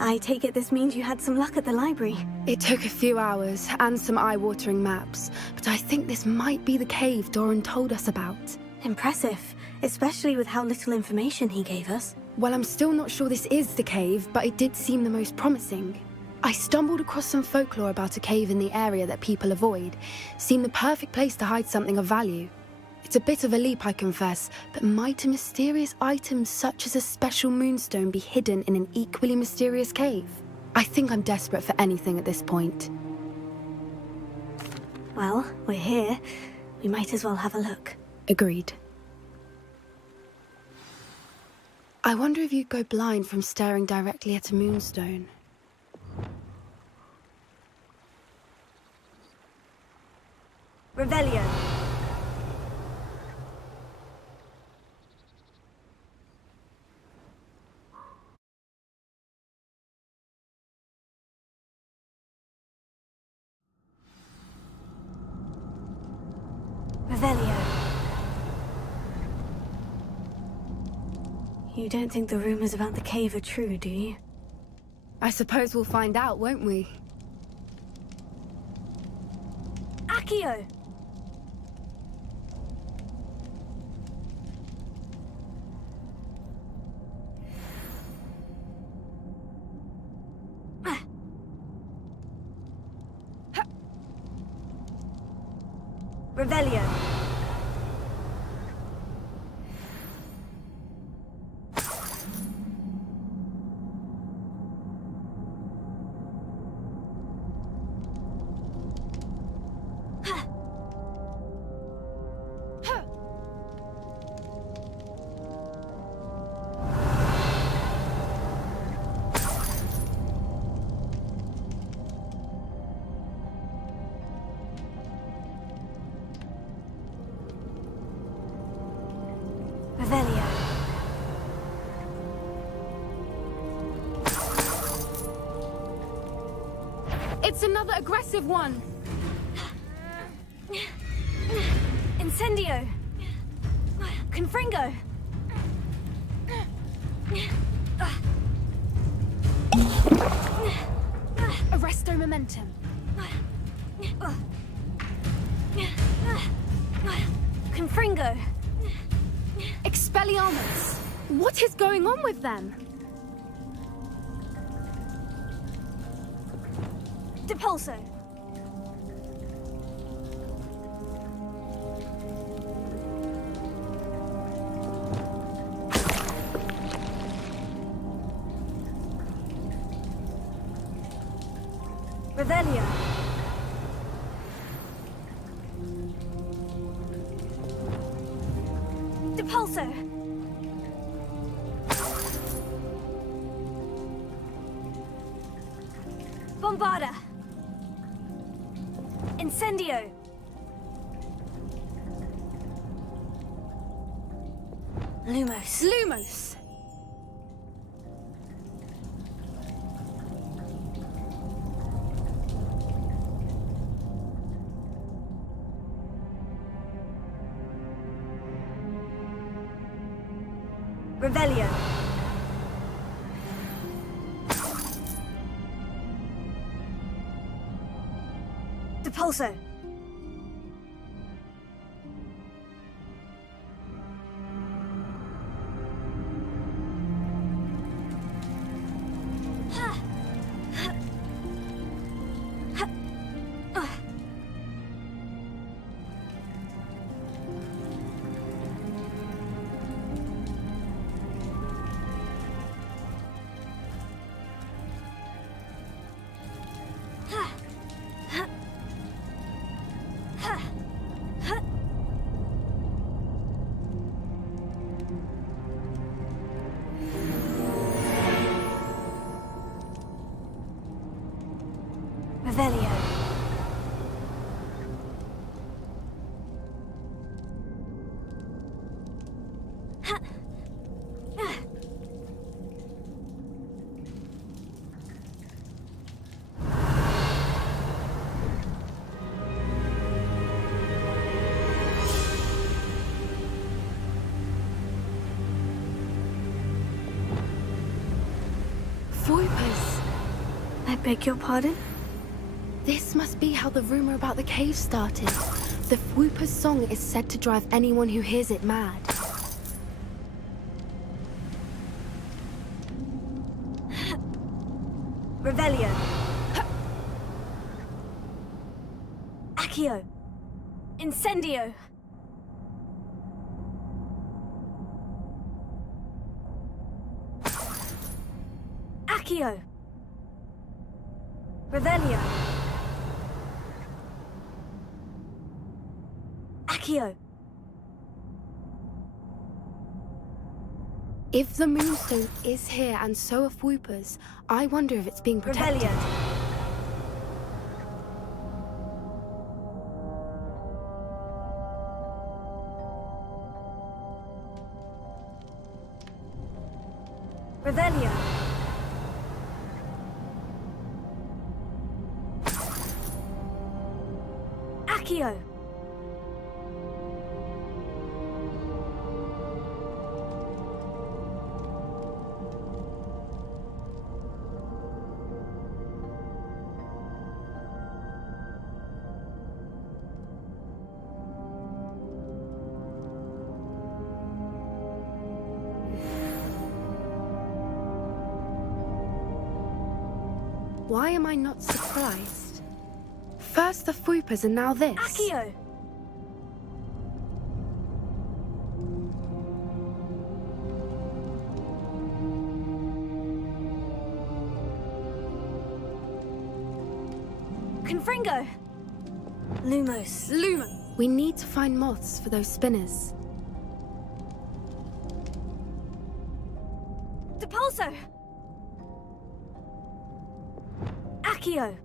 I take it this means you had some luck at the library. It took a few hours and some eye-watering maps, but I think this might be the cave Doran told us about. Impressive, especially with how little information he gave us. Well, I'm still not sure this is the cave, but it did seem the most promising. I stumbled across some folklore about a cave in the area that people avoid. Seemed the perfect place to hide something of value. It's a bit of a leap, I confess, but might a mysterious item such as a special moonstone be hidden in an equally mysterious cave? I think I'm desperate for anything at this point. Well, we're here. We might as well have a look. Agreed. I wonder if you'd go blind from staring directly at a moonstone. Revelio. Revelio. You don't think the rumors about the cave are true, do you? I suppose we'll find out, won't we? Accio! Revelio. Revelio. It's another aggressive one! Incendio. Confringo. Arresto momentum. Confringo. Expelliarmus. What is going on with them? Depulso. Revelio. Depulso. Avada! Incendio! Lumos. Lumos! Revelio. Depulso. Revelio. Voipers. I beg your pardon? This must be how the rumor about the cave started. The Whooper's song is said to drive anyone who hears it mad. Revelio. Accio. Incendio. Accio. Revelio. Accio. If the Moonstone is here and so are Whoopers, I wonder if it's being protected. Revelio. Accio. Why am I not surprised? First the Whoopers and now this. Accio. Confringo. Lumos. Lumo. We need to find moths for those spinners. Depulso. Accio.